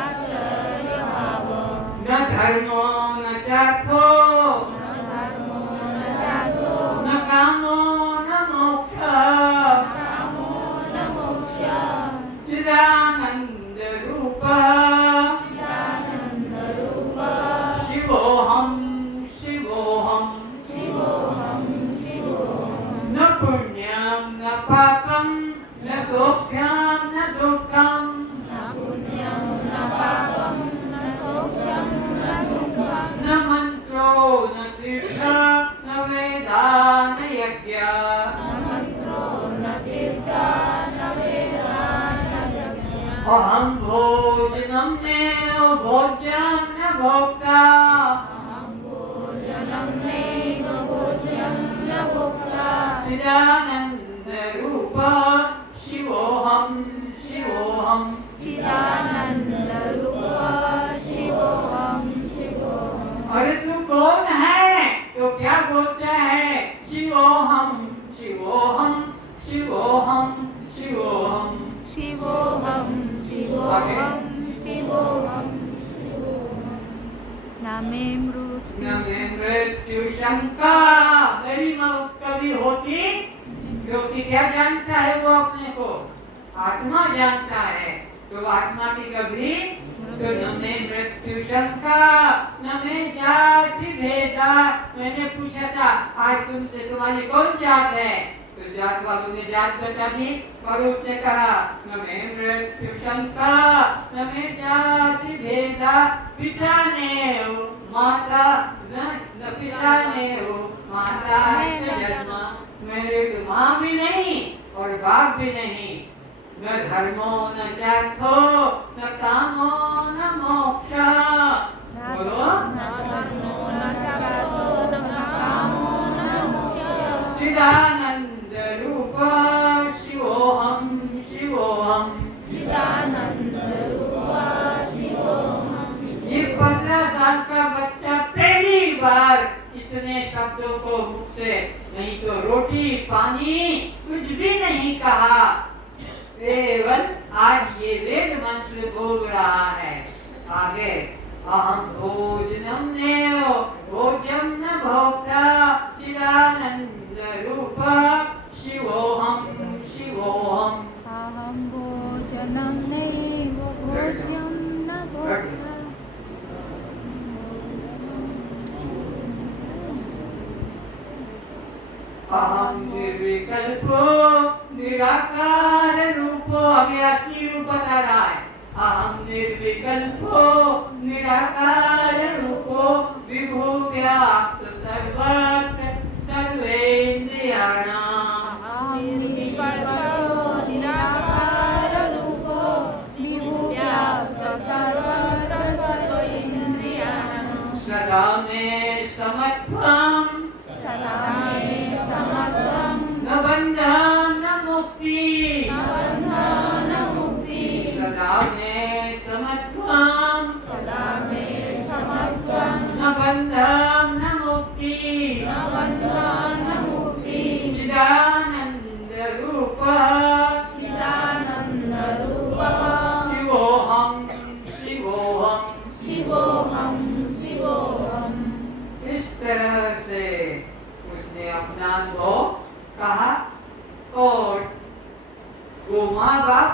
आश्चर्य भाव न धर्मो न चार्थो न धर्मो न चार्थो न कामो न मोक्ष कामो न मोक्ष चिदानंद रूप चिदानंद रूप शिवोहम शिवोहम शिवोहम शिवोहम न पुण्यम न पापम न सौख्यम न दुःखम न पुण्यं न पापं न सौख्यं न दुःखं न मंत्रो न तीर्थ न वेदा न यज्ञ न मन्त्रो न तीर्था न वेदा न यज्ञः अहम भोजनम नैव भोज्यम न भोक्ता अहं भोजनं नैव भोज्यं न भोक्ता चिदानंद रूप शिवोहम शिवोहम। चिदानंद रूप शिवोहम शिवोहम अरे तू कौन है तो क्या बोलता है शिवोहम शिवोहम शिवोहम शिवोहम। शिवोहम शिवोहम शिवोहम शिवोहम न मे न मृत्यु मे मृत्यु शंका मेरी मौत कभी होती क्योंकि क्या जानता है वो अपने को आत्मा जानता है तो आत्मा की कभी तो न मे मृत्यु शंका न मे जाति भेदा। मैंने पूछा था आज तुमसे तुम्हारी कौन जात है तो जात वालों ने जात बता दी और उसने कहा न मैं मृत्यु शंका न मैं जाति भेदा, पिता ने हो माता न पिता ने हो माता से जन्मा, मेरे तो माँ भी नहीं और बाप भी नहीं, न धर्मो न चार्थो न कामो न मोक्ष। बोलो चिदानंद रूप शिवोहम शिवोहम। ये 15 साल का बच्चा पहली बार इतने शब्दों को मुख से, नहीं तो रोटी पानी कुछ भी नहीं कहा, केवल आज ये वेद मंत्र बोल रहा है। आगे अहम भोजनम नेयो भोजम न भोक्ता चिदानंद रूप शिवोहम शिवोहम। अहम भोजनम नैव भोज्यं न भोक्ता। अहम निर्विकल्पो निराकार रूपो, अभी असली रूप बता रहा है। अहम निर्विकल्पो निराकार रूपो विभु व्याप्त सर्वत्र सर्वेन्द्रियाणाम्। निर्विकल्पो निराकार रूपो विभु व्याप्त सर्वत्र सर्वेन्द्रियाणाम्। सदा में समत्वम् सदा में समत्वम् न बन्धन न मुक्ति। न बन्धन न मुक्ति। सदा में समत्वम् सदा में समत्वम् न बन्धन न मुक्ति। न बन्धन न मुक्ति। चिदानंद रूप चिदानंद रूपः शिवोहम शिवोहम। शिवोहम शिवोहम। इस तरह से उसने अपना अनुभव कहा और वो माँ बाप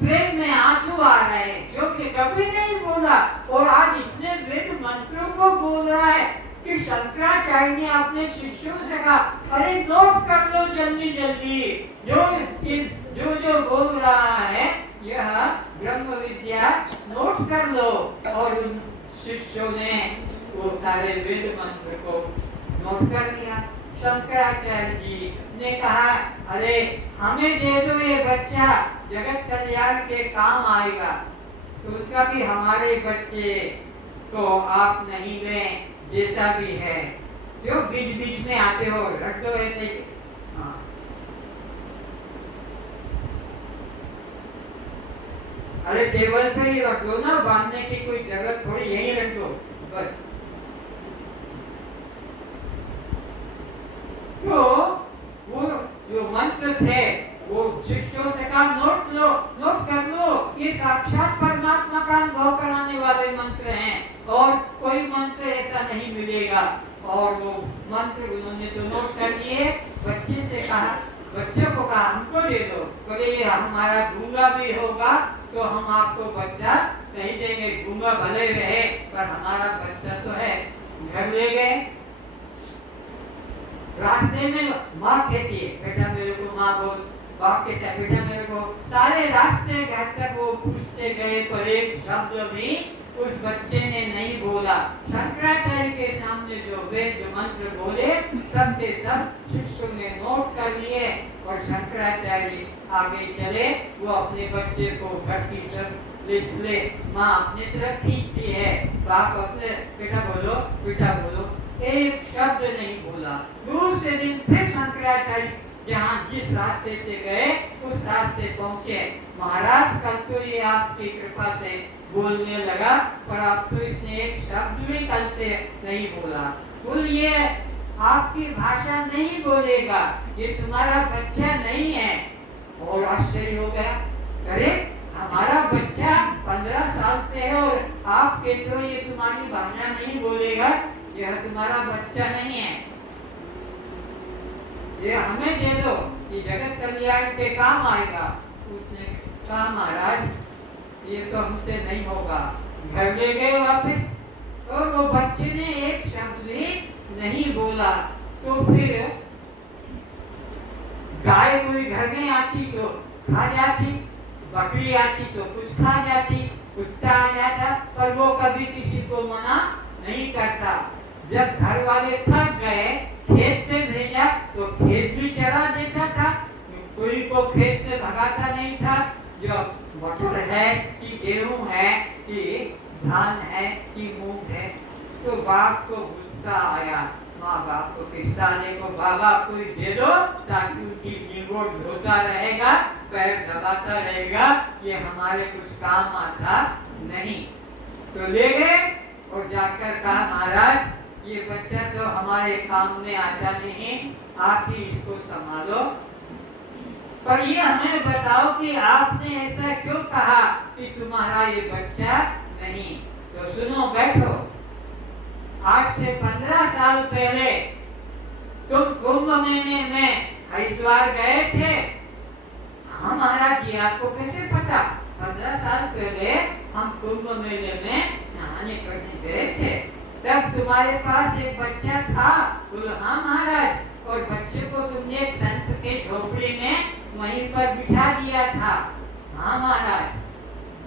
प्रेम में आंसू आ रहे हैं, जो कि कभी नहीं बोला और आज इतने वेद मंत्रों को बोल रहा है कि शंकराचार्य ने अपने शिष्यों से कहा अरे नोट कर लो जल्दी जल्दी, जो जो बोल रहा है यह ब्रह्म विद्या नोट कर लो। और उन शिष्यों ने वो सारे वेद मंत्र को नोट कर लिया। शंकराचार्य जी ने कहा अरे हमें दे दो ये बच्चा, जगत कल्याण के काम आएगा। तो उनका भी हमारे बच्चे को आप नहीं दें, जैसा भी है जो बीच बीच में आते हो रख दो ऐसे। हाँ। अरे टेबल पे ही रख दो ना, बांधने की कोई जरूरत थोड़ी, यही रख दो बस। तो वो जो मंत्र थे वो शिष्यों से कहा नोट लो, नोट कर लो, ये साक्षात परमात्मा का अनुभव कराने वाले मंत्र हैं और कोई मंत्र ऐसा नहीं मिलेगा। और वो मंत्र उन्होंने तो नोट कर लिए। बच्चे से कहा, बच्चे को कहा हमको दे दो, बोले ये हमारा गूंगा भी होगा तो हम आपको बच्चा नहीं देंगे, गूंगा भले रहे पर हमारा बच्चा तो है। घर ले गए, रास्ते में माँ कहती है बेटा मेरे को माँ बोल, बाप कहता है बेटा मेरे को। सारे रास्ते घर तक वो पूछते गए पर एक शब्द भी उस बच्चे ने नहीं बोला। शंकराचार्य के सामने जो वेद मंत्र बोले सब के सब शिष्यों ने नोट कर लिए और शंकराचार्य आगे चले। वो अपने बच्चे को घर की तरफ ले चले, माँ अपने तरफ खींचती है, बाप अपने बेटा बोलो बेटा बोलो, एक शब्द नहीं बोला। दूसरे दिन फिर शंकराचार्य जहाँ जिस रास्ते से गए उस रास्ते पहुँचे। महाराज कल तो ये आपकी कृपा से बोलने लगा पर अब तो इसने एक शब्द भी कल से नहीं बोला। बोलिए आपकी भाषा नहीं बोलेगा, ये तुम्हारा बच्चा नहीं है। और आश्चर्य हो गया, अरे हमारा बच्चा 15 साल से है और आप कहते हो ये तुम्हारी भाषा नहीं बोलेगा, यह तुम्हारा बच्चा नहीं है, ये हमें दे दो, ये जगत कल्याण के काम आएगा। उसने कहा महाराज ये तो हमसे नहीं होगा। घर ले गए वापस और वो बच्चे ने एक शब्द भी नहीं बोला। तो फिर कोई घर में आती तो खा जाती, बकरी आती तो कुछ खा जाती, कुत्ता आ जाता, पर वो कभी किसी को मना नहीं करता। जब घर वाले थक गए, खेत पे भेजा तो खेत भी चरा देता था, कोई को खेत से भगाता नहीं था। जो मटर है कि गेहूं है कि धान है कि मूंग है, तो बाप को गुस्सा आया, माँ बाप को किसाने को, बाबा कोई दे दो ताकि उनकी निगोट धोता रहेगा, पैर दबाता रहेगा, ये हमारे कुछ काम आता नहीं। तो ले गए और जाकर कहा महाराज ये बच्चा तो हमारे काम में आता नहीं, आप ही इसको संभालो। पर ये हमें बताओ कि आपने ऐसा क्यों कहा कि तुम्हारा ये बच्चा नहीं। तो सुनो, बैठो। आज से 15 साल पहले तुम कुंभ मेले में हरिद्वार गए थे। हाँ महाराज जी, आपको कैसे पता? 15 साल पहले हम कुंभ मेले में नहाने करने गए थे, तब तुम्हारे पास एक बच्चा था। बोलो हाँ महाराज, और बच्चे को तुमने एक संत के झोपड़ी में वहीं पर बिठा दिया था। हाँ महाराज,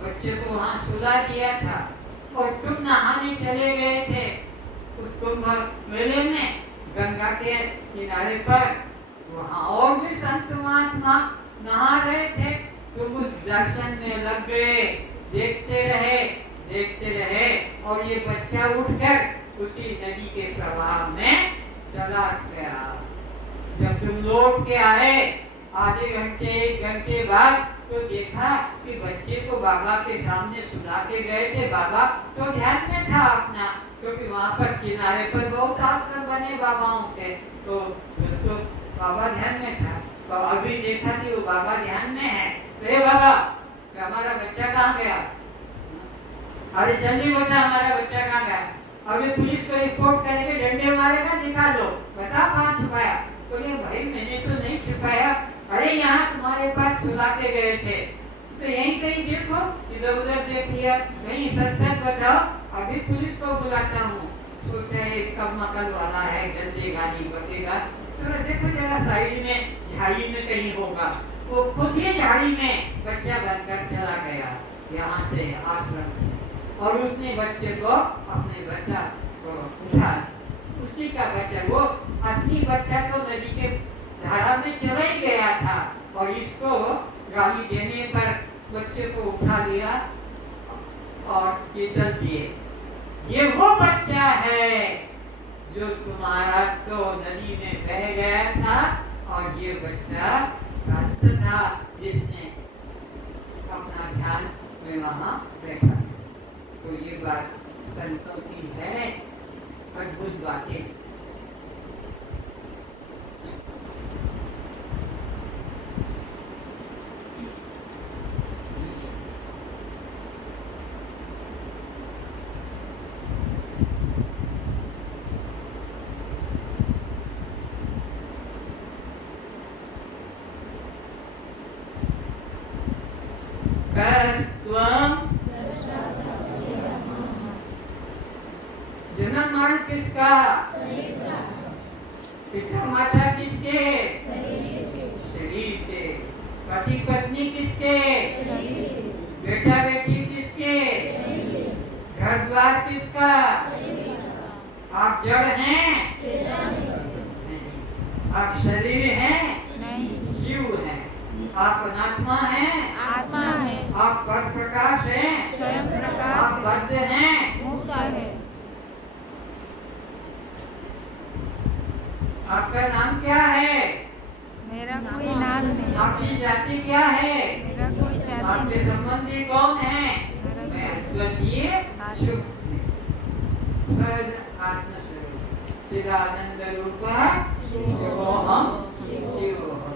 बच्चे को वहाँ सुला दिया था और तुम नहाने चले गए थे उस कुंभ मेले में गंगा के किनारे पर। वहाँ और भी संत महात्मा नहा रहे थे, तुम उस दर्शन में लग गए, देखते रहे और ये बच्चा उठकर उसी नदी के प्रवाह में चला गया। जब तुम लौट के आए आधे घंटे 1 घंटे बाद, तो देखा कि बच्चे को बाबा के सामने सुला के गए थे। बाबा तो ध्यान में था अपना, क्योंकि वहाँ पर किनारे पर बहुत आश्रम बने बाबाओं के, तो बाबा ध्यान में था। तो अभी देखा कि वो बाबा ध्यान में है, तो हे बाबा हमारा बच्चा कहाँ गया? अरे जल्दी बता, हमारा बच्चा कहाँ गया? अभी पुलिस को रिपोर्ट करेंगे, डंडे मारेगा, निकालो, बता कहाँ छुपाया? बोले भाई मैंने तो नहीं छुपाया, अरे यहाँ तुम्हारे पास सुला के गए थे, तो यहीं कहीं देखो, इधर उधर देख लिया, कहीं सच बताओ, अभी पुलिस को बुलाता हूँ। सोचा ये कब मकल वाला है, गंदे गाली बकेगा, तो देखो जरा साइड में झाड़ी में कहीं होगा। वो खुद ही झाड़ी में बच्चा बनकर चला गया यहाँ से, आश्रम से, और उसने बच्चे को, अपने बच्चा को उठा, उसी का बच्चा, वो असली बच्चा तो नदी के धारा में चला ही गया था, और इसको गाली देने पर बच्चे को उठा लिया और ये चल दिए। ये वो बच्चा है जो तुम्हारा तो नदी में बह गया था, और ये बच्चा संत था जिसने अपना ध्यान में वहाँ बैठा। तो ये बात संतों की है, अद्भुत बातें। जन्म मरण किसका? पिता माता किसके? शरीर के। पति पत्नी किसके? बेटा बेटी किसके? घर द्वार किसका? आप जड़ हैं? आप शरीर हैं? जीव हैं। आप अनात्मा हैं? आत्मा है। आप पर प्रकाश हैं? स्वयं प्रकाश। आप बद्ध हैं? मुक्त है। आपका नाम क्या है? मेरा कोई नाम नहीं। आपकी जाति क्या है? मेरा कोई जाति आपके नहीं। संबंधी कौन है? मैं अद्वितीय शुभ सहज आत्म स्वरूप चिदानंद रूप शिवोहम शिवोहम।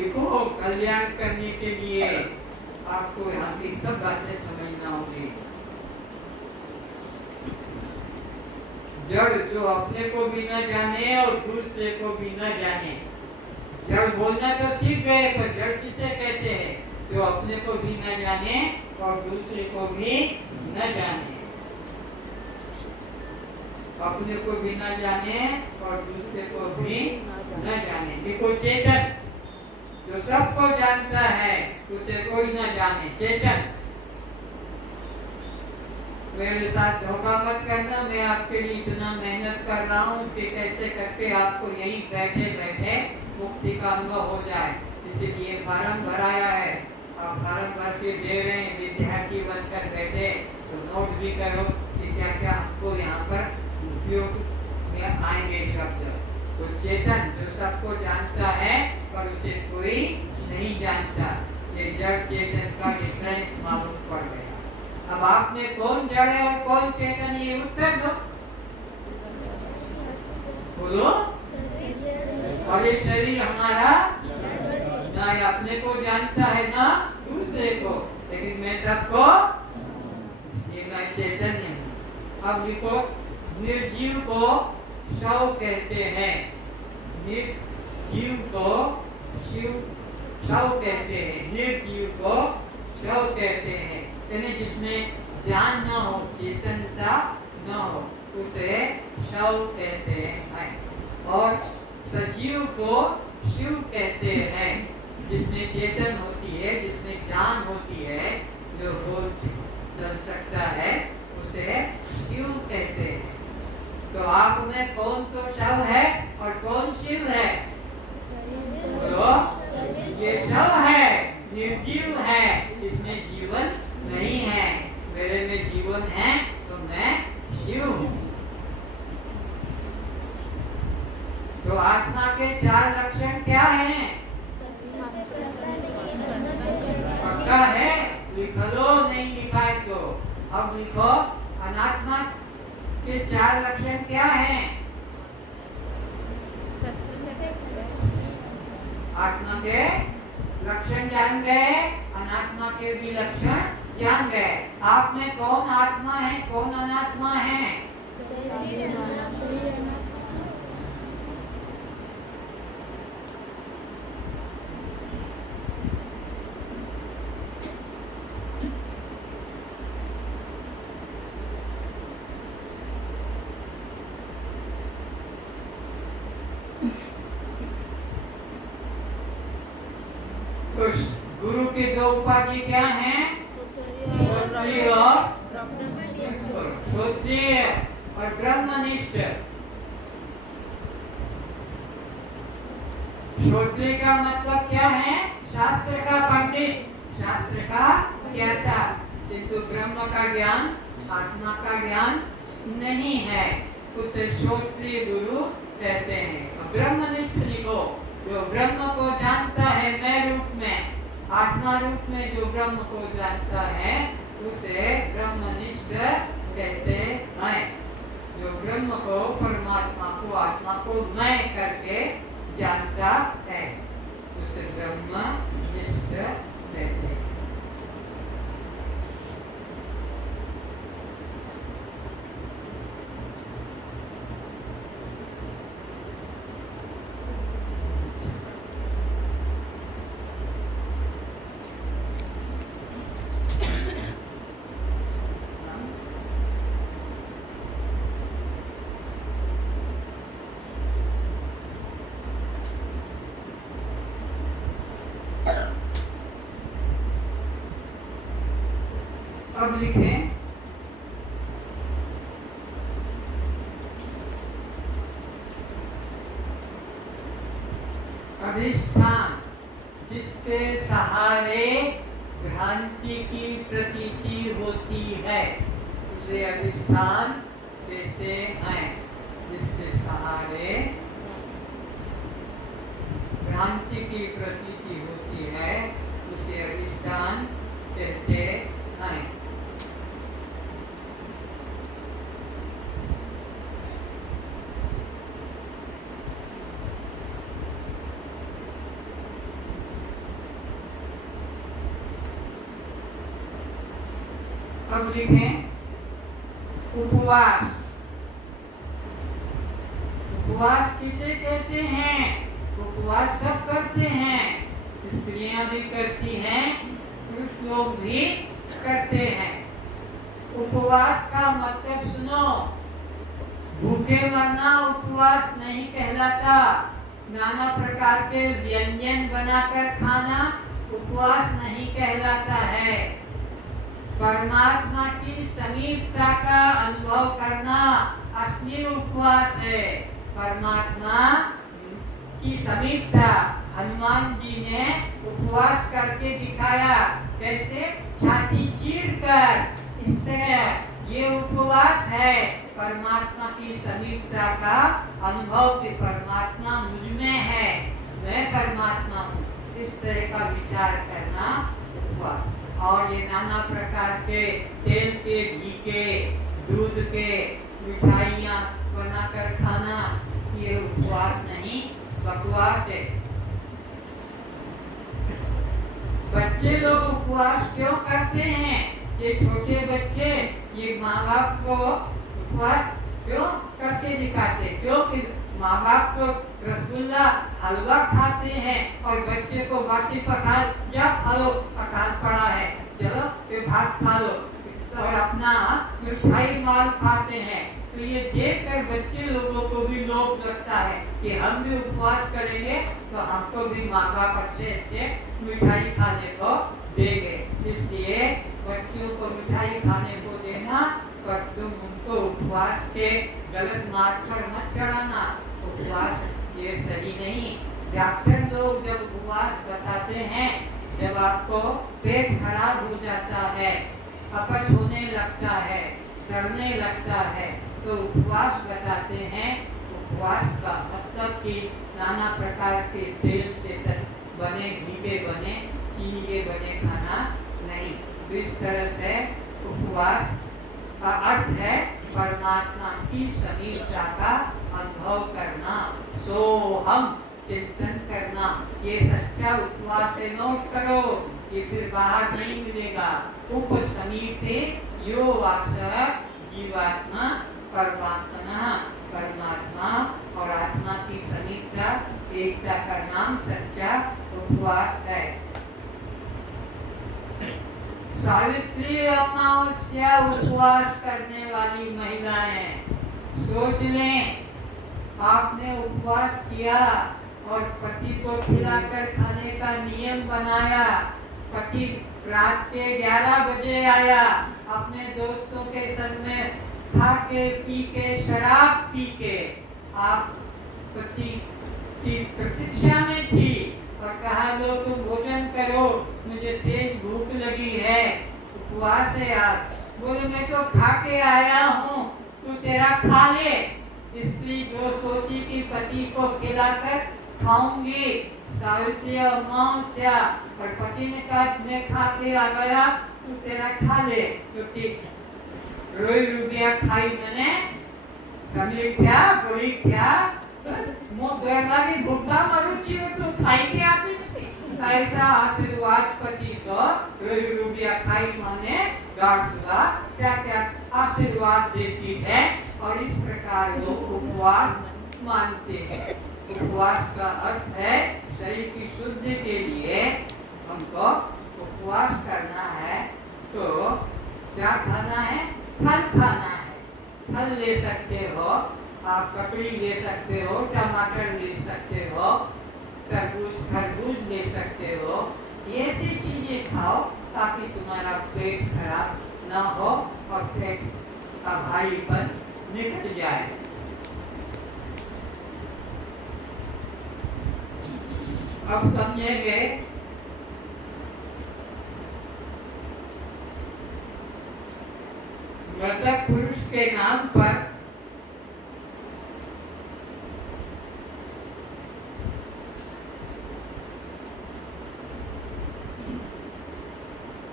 देखो कल्याण करने के लिए आपको यहाँ की सब बातें समझना होगी। जड़ जो अपने को भी न जाने और दूसरे को भी न जाने। जड़ बोलना तो सीख गए, पर जड़ किसे कहते हैं? जो अपने को भी न जाने और दूसरे को भी न जाने। अपने को भी न जाने और दूसरे को भी न जाने। देखो चेतन जो सबको जानता है उसे कोई न जाने। चेतन, मेरे साथ धोखा मत करना, मैं आपके लिए इतना मेहनत कर रहा हूँ कि कैसे करके आपको यही बैठे बैठे मुक्ति का अनुभव हो जाए। इसीलिए फार्म भराया है, आप फार्म भर के दे रहे हैं, विद्यार्थी बनकर बैठे तो नोट भी करो कि क्या क्या आपको यहाँ पर उपयोग में आएंगे शब्द। तो चेतन जो सबको जानता है पर उसे कोई नहीं जानता, ये जड़ चेतन का डिफरेंस मालूम पड़ गया। अब आप में कौन जड़ है और कौन चेतन, ये उत्तर दो, बोलो। और ये शरीर हमारा ना अपने को जानता है ना दूसरे को, लेकिन मैं सबको, इसलिए मैं चैतन्य हूँ। अब लिखो, निर्जीव को शव कहते हैं। निर्जीव को शव कहते हैं, निर्जीव को शव कहते हैं। यानी जिसमें ज्ञान न हो, चेतनता न हो, उसे शव कहते हैं। और सजीव को शिव कहते हैं। जिसमें चेतन होती है, जिसमें ज्ञान होती है, जो बोल चल सकता है, उसे शिव कहते हैं। तो आप में कौन तो शव है और कौन शिव है? बोलो, ये शव है, निर्जीव है, इसमें जीवन नहीं है। मेरे में जीवन है तो मैं शिव हूँ। तो आत्मा के 4 लक्षण क्या हैं? पक्का है? लिख लो, नहीं लिखा है तो अब लिखो। अनात्मा के 4 लक्षण क्या हैं? आत्मा के लक्षण जान गए, अनात्मा के भी लक्षण जान गए। आप में कौन आत्मा है, कौन अनात्मा है? गुरु की 2 उपाधि क्या हैं? श्रोत्रिय और ब्रह्मनिष्ठ। श्रोत्रिय का मतलब क्या है? शास्त्र का पंडित, शास्त्र का ज्ञाता, किंतु ब्रह्म का ज्ञान, आत्मा का ज्ञान नहीं है, उसे श्रोत्रिय गुरु कहते हैं। ब्रह्मनिष्ठ लिखो, जो ब्रह्म को जानता है मैं रूप में, आत्मा रूप में जो ब्रह्म को जानता है, उसे ब्रह्मनिष्ठ कहते हैं। जो ब्रह्म को, परमात्मा को, आत्मा को मैं करके जानता है, उसे ब्रह्मनिष्ठ कहते हैं। अब लिखें, अधिष्ठान जिसके सहारे भ्रांति की प्रतीति होती है, उसे अधिष्ठान कहते हैं। जिसके सहारे भ्रांति की प्रतीति होती है, उसे अधिष्ठान कहते हैं। अब लिखें उपवास। उपवास किसे कहते हैं? उपवास सब करते हैं, स्त्रियां भी करती हैं, पुरुष लोग भी करते हैं। उपवास का मतलब सुनो, भूखे मरना उपवास नहीं कहलाता। नाना प्रकार के व्यंजन बनाकर खाना उपवास नहीं कहलाता है। परमात्मा की समीपता का अनुभव करना असली उपवास है। परमात्मा की समीपता हनुमान जी ने उपवास करके दिखाया, कैसे? छाती चीरकर। इस तरह ये उपवास है परमात्मा की समीपता का अनुभव, कि परमात्मा मुझ में है, मैं परमात्मा हूँ, इस तरह का विचार करना उपवास। और ये नाना प्रकार के तेल के, घी के, दूध के मिठाइयाँ बनाकर खाना, ये उपवास नहीं, बकवास है। बच्चे लोग उपवास क्यों करते हैं? ये छोटे बच्चे ये माँ बाप को उपवास क्यों करके दिखाते? क्योंकि माँ बाप तो रसगुल्ला हलवा खाते हैं और बच्चे को बासी पकाल, जा खा लो, पकाल पड़ा है, चलो ये भात खा लो, और अपना मिठाई माल खाते हैं। तो ये देखकर बच्चे लोगों को भी लोभ लगता है कि हम भी उपवास करेंगे तो हमको भी माँ बाप अच्छे अच्छे मिठाई खाने को देंगे। इसलिए बच्चों को मिठाई खाने को देना, पर तुम उनको उपवास के गलत मार्ग पर मत चढ़ाना। उपवास ये सही नहीं। डॉक्टर लोग जब उपवास बताते हैं, जब आपको पेट खराब हो जाता है, अपच होने लगता है, सड़ने लगता है, तो उपवास बताते हैं। उपवास का मतलब कि नाना प्रकार के तेल से बने, घी के बने, चीनी के बने खाना नहीं। तो इस तरह से उपवास का अर्थ है परमात्मा की समीपता का अनुभव करना, सोहम चिंतन करना। ये सच्चा उपवास है, नोट करो, ये फिर बाहर नहीं मिलेगा। उपसमीपे यो वास जीवात्मा परमात्मा, परमात्मा और आत्मा की समीपता, एकता का नाम सच्चा उपवास है। सावित्री अमावस्या उपवास करने वाली महिलाएं सोच लें, आपने उपवास किया और पति को खिलाकर खाने का नियम बनाया, पति रात के 11 बजे आया, अपने दोस्तों के संग में खा के पी के शराब पी के आप पति की प्रतीक्षा में थी और कहा लो तुम भोजन करो, मुझे तेज भूख लगी है, उपवास है आज। बोले मैं तो खा के आया हूँ, तू तेरा खा ले। स्त्री जो सोची कि पति को खिलाकर खाऊंगी, सावित्री अमावस्या, और पति ने कहा मैं खा के आ गया, तू तेरा खा ले। क्योंकि रोई रुबिया खाई मैंने समीक्षा गोली क्या मो बेरलागी भूखा मरुची हो तो खाई के आसी ऐसा आशीर्वाद पति को रोई रुबिया खाई माने गार्सला क्या क्या आशीर्वाद देती है। और इस प्रकार लोग उपवास मानते हैं। उपवास का अर्थ है शरीर की शुद्धि के लिए हमको उपवास करना है। तो क्या खाना है? फल खाना है। फल ले सकते हो आप, ककड़ी ले सकते हो, टमाटर ले सकते हो, तरबूज खरबूज ले सकते हो। ऐसी चीजें खाओ ताकि तुम्हारा पेट खराब ना हो और पेट का भारीपन निकल जाए। अब समझेंगे मृतक पुरुष के नाम पर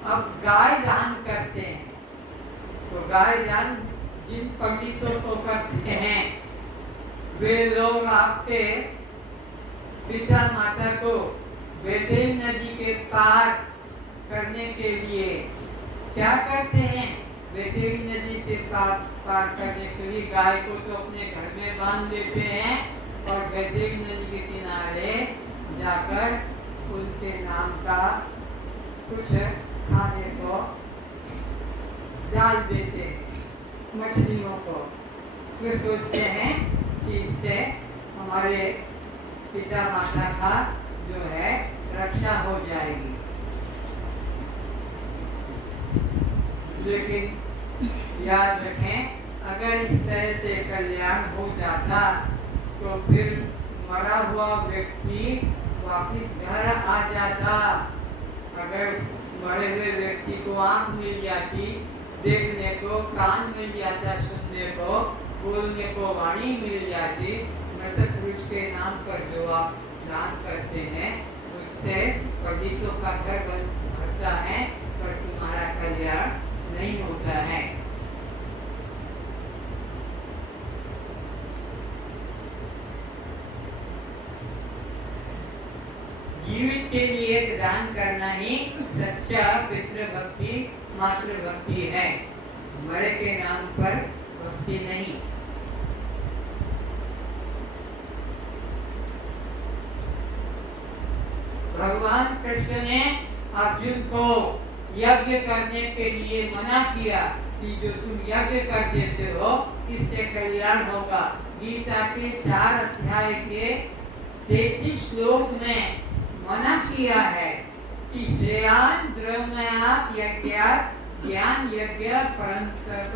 अब गाय दान करते हैं। तो गाय दान जिन पंडितों को करते हैं वे लोग आपके पिता माता को वेदेन नदी के पार करने के लिए क्या करते हैं? बेतेरी नदी से पार करने के लिए गाय को तो अपने घर में बांध देते हैं और बेतेरी नदी के किनारे जाकर उनके नाम का कुछ खाने को डाल देते मछलियों को। वे सोचते हैं कि इससे हमारे पिता माता का जो है रक्षा हो जाएगी। लेकिन याद रखें, अगर इस तरह से कल्याण हो जाता तो फिर मरा हुआ व्यक्ति वापिस घर आ जाता। अगर मरे हुए व्यक्ति को आंख मिल जाती, देखने को कान मिल जाता, सुनने को, बोलने को वाणी मिल जाती, मृतक पुरुष के नाम पर जो आप दान करते हैं उससे पतितों का घर भरता है, पर तुम्हारा कल्याण नहीं होता है। जीवित के लिए दान करना ही सच्चा पितृभक्ति मातृभक्ति है, मरे के नाम पर भक्ति नहीं। भगवान कृष्ण ने अर्जुन को यज्ञ करने के लिए मना किया कि जो तुम यज्ञ कर देते हो इससे कल्याण होगा। गीता के 4 अध्याय के 33 श्लोक में मना किया है कि श्रेयान द्रव्यात् यज्ञात् ज्ञान यज्ञ परंतप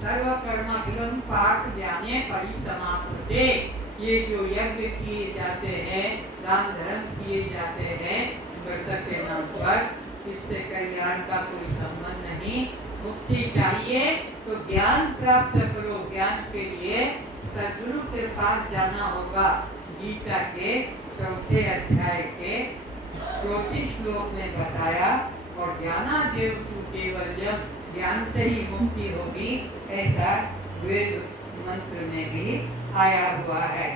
सर्व कर्मफलम पार्थ ज्ञाने परिसमाप्यते। ये जो यज्ञ किए जाते हैं, दान धर्म किए जाते हैं मृतक के नाम पर, इससे कल्याण का कोई संबंध नहीं। मुक्ति चाहिए तो ज्ञान प्राप्त करो, ज्ञान के लिए सद्गुरु के पास जाना होगा। गीता के 4 अध्याय के 34 श्लोक में बताया, और ज्ञानादेव तु केवल्यम, ज्ञान से ही मुक्ति होगी, ऐसा वेद मंत्र में भी आया हुआ है।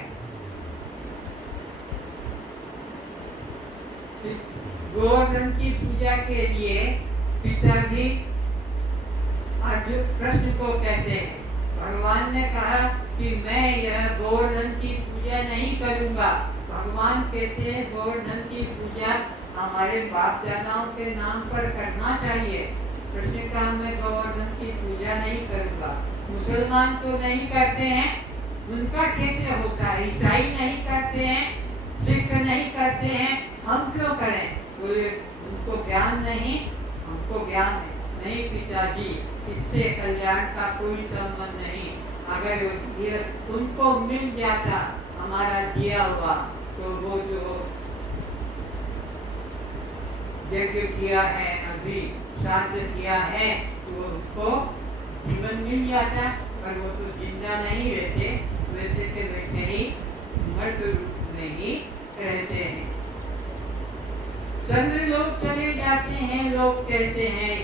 गोवर्धन की पूजा के लिए पिताजी कृष्ण को कहते हैं, भगवान ने कहा कि मैं यह गोवर्धन की पूजा नहीं करूंगा। भगवान कहते हैं गोवर्धन की पूजा हमारे बाप दादाओं के नाम पर करना चाहिए। कृष्ण कहा मैं गोवर्धन की पूजा नहीं करूंगा। मुसलमान तो नहीं करते हैं, उनका कैसे होता है? ईसाई नहीं करते हैं, सिख नहीं करते हैं, हम क्यों करें? उनको ज्ञान नहीं, हमको ज्ञान है। नहीं पिताजी, इससे कल्याण का कोई संबंध नहीं। अगर ये उनको मिल जाता हमारा दिया हुआ, तो वो जो यज्ञ किया है, अभी श्राद्ध किया है, तो उनको जीवन मिल जाता, पर वो तो जिंदा नहीं रहते, वैसे के वैसे ही मर्द रूप में ही रहते हैं। चंद्र लोग चले जाते हैं, लोग कहते हैं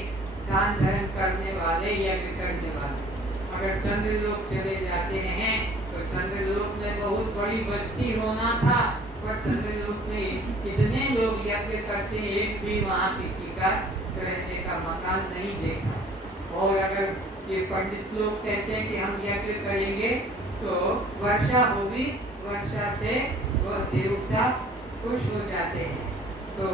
दान धर्म करने वाले, यज्ञ करने वाले। अगर चंद्र लोग चले जाते हैं तो चंद्र लोग में बहुत बड़ी बस्ती होना था, पर चंद्र लोग में इतने लोग यज्ञ करते हैं, एक भी वहाँ किसी का रहने का मकान नहीं देखा। और अगर ये पंडित लोग कहते हैं कि हम यज्ञ करेंगे तो वर्षा होगी, वर्षा से वह देवता खुश हो जाते हैं। तो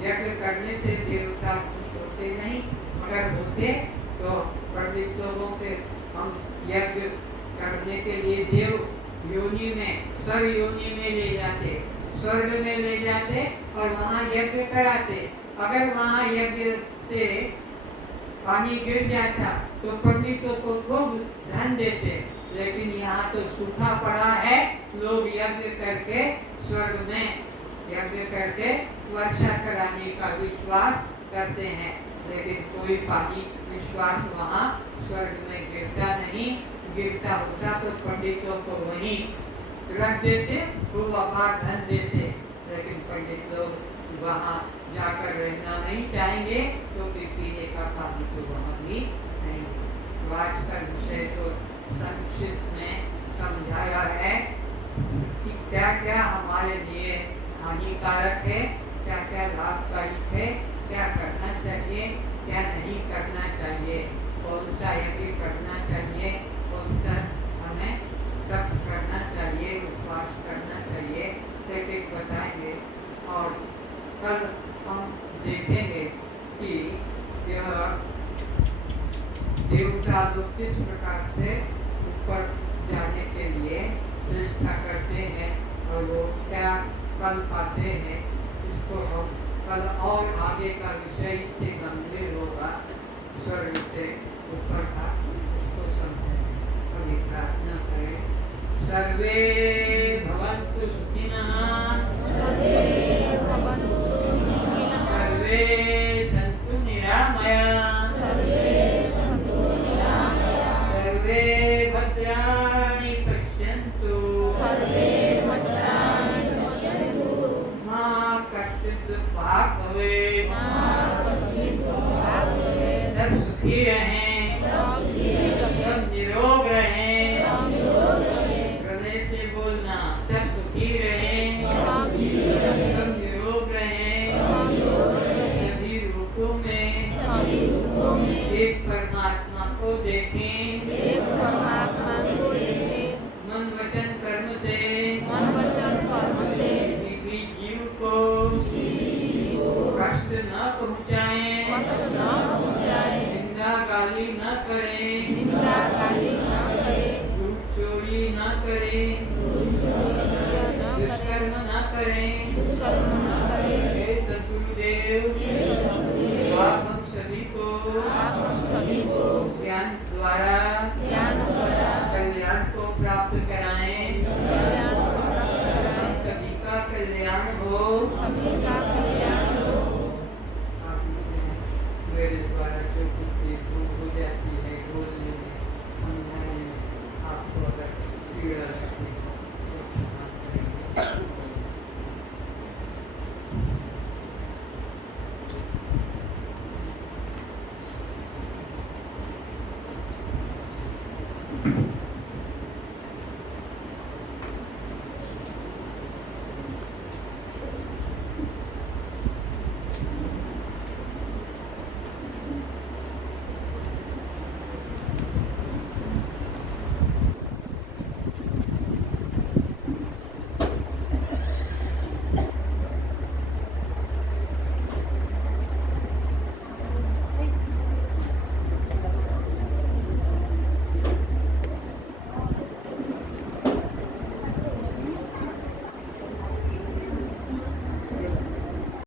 यज्ञ करने से देवता खुश होते नहीं, अगर होते तो पंडित लोगों के हम यज्ञ करने के लिए देव योनि में, स्वर्ग योनि में ले जाते, स्वर्ग में ले जाते और वहाँ यज्ञ कराते। अगर वहाँ यज्ञ से पानी गिर जाता तो पंडितों को खूब धन देते, लेकिन यहाँ तो सूखा पड़ा है, लोग यज्ञ करके स्वर्ग में यज्ञ करके वर्षा कराने का विश्वास करते हैं, लेकिन कोई पानी विश्वास वहाँ स्वर्ग में गिरता नहीं। गिरता होता तो पंडितों को वहीं रख देते, खूब अपार धन देते, लेकिन पंडित लोग वहाँ जाकर रहना नहीं चाहेंगे, तो पीने का पानी तो वहाँ भी नहीं। तो आज का विषय तो संक्षिप्त में समझाया है कि क्या क्या हमारे लिए हानिकारक है, क्या क्या लाभकारी है, क्या करना चाहिए, क्या नहीं करना चाहिए। कौन सा यदि करना चाहिए, कौन सा हमें तप करना चाहिए, उपवास करना चाहिए, एक बताएंगे। और कल हम देखेंगे कि यह देवता लोग किस प्रकार से ऊपर जाने के लिए चेष्टा करते हैं और वो क्या फल पाते हैं। इसको हम कल और आगे का विषय इससे गंभीर होगा, स्वर्ग से ऊपर का, उसको समझें। अभी प्रार्थना करें। सर्वे भवन्तु सुखिनः, सर्वे भवन्तु सुखिनः, सर्वे सन्तु निरामयाः, सर्वे सन्तु निरामयाः, सर्वे भद्राणि पश्यन्तु, सर्वे भद्राणि पश्यन्तु, मा कश्चित् दुःखभाग् भवेत्, मा कश्चित् दुःखभाग् भवेत्, सब सुखी रहें, सब सुखी रहें, सब निरोग रहें। सब निरोग रहें, हृदय से बोलना, सब सुखी रहें, सब सुखी रहें, सब निरोग रहें, सब निरोग रहें, सभी रूपों में सभी रूपों में एक परमात्मा को देखें, एक परमात्मा को देखें, मन वचन कर्म से मन वचन कर्म से किसी भी जीव को किसी भी जीव को कष्ट न पहुँचाएं, कष्ट न पहुँचाए, निंदा गाली न करें, निंदा गाली न करे, झूठ चोरी न करें, झूठ चोरी हत्या न करे, दुष्कर्म न करें। दुष्कर्म न करे। हे सद्गुरुदेव, हे सद्गुरुदेव, आप हम सभी को आप हम सभी को ज्ञान द्वारा ज्ञान द्वारा कल्याण को प्राप्त कराएं, कल्याण को प्राप्त कराएं, सभी का कल्याण हो, सभी का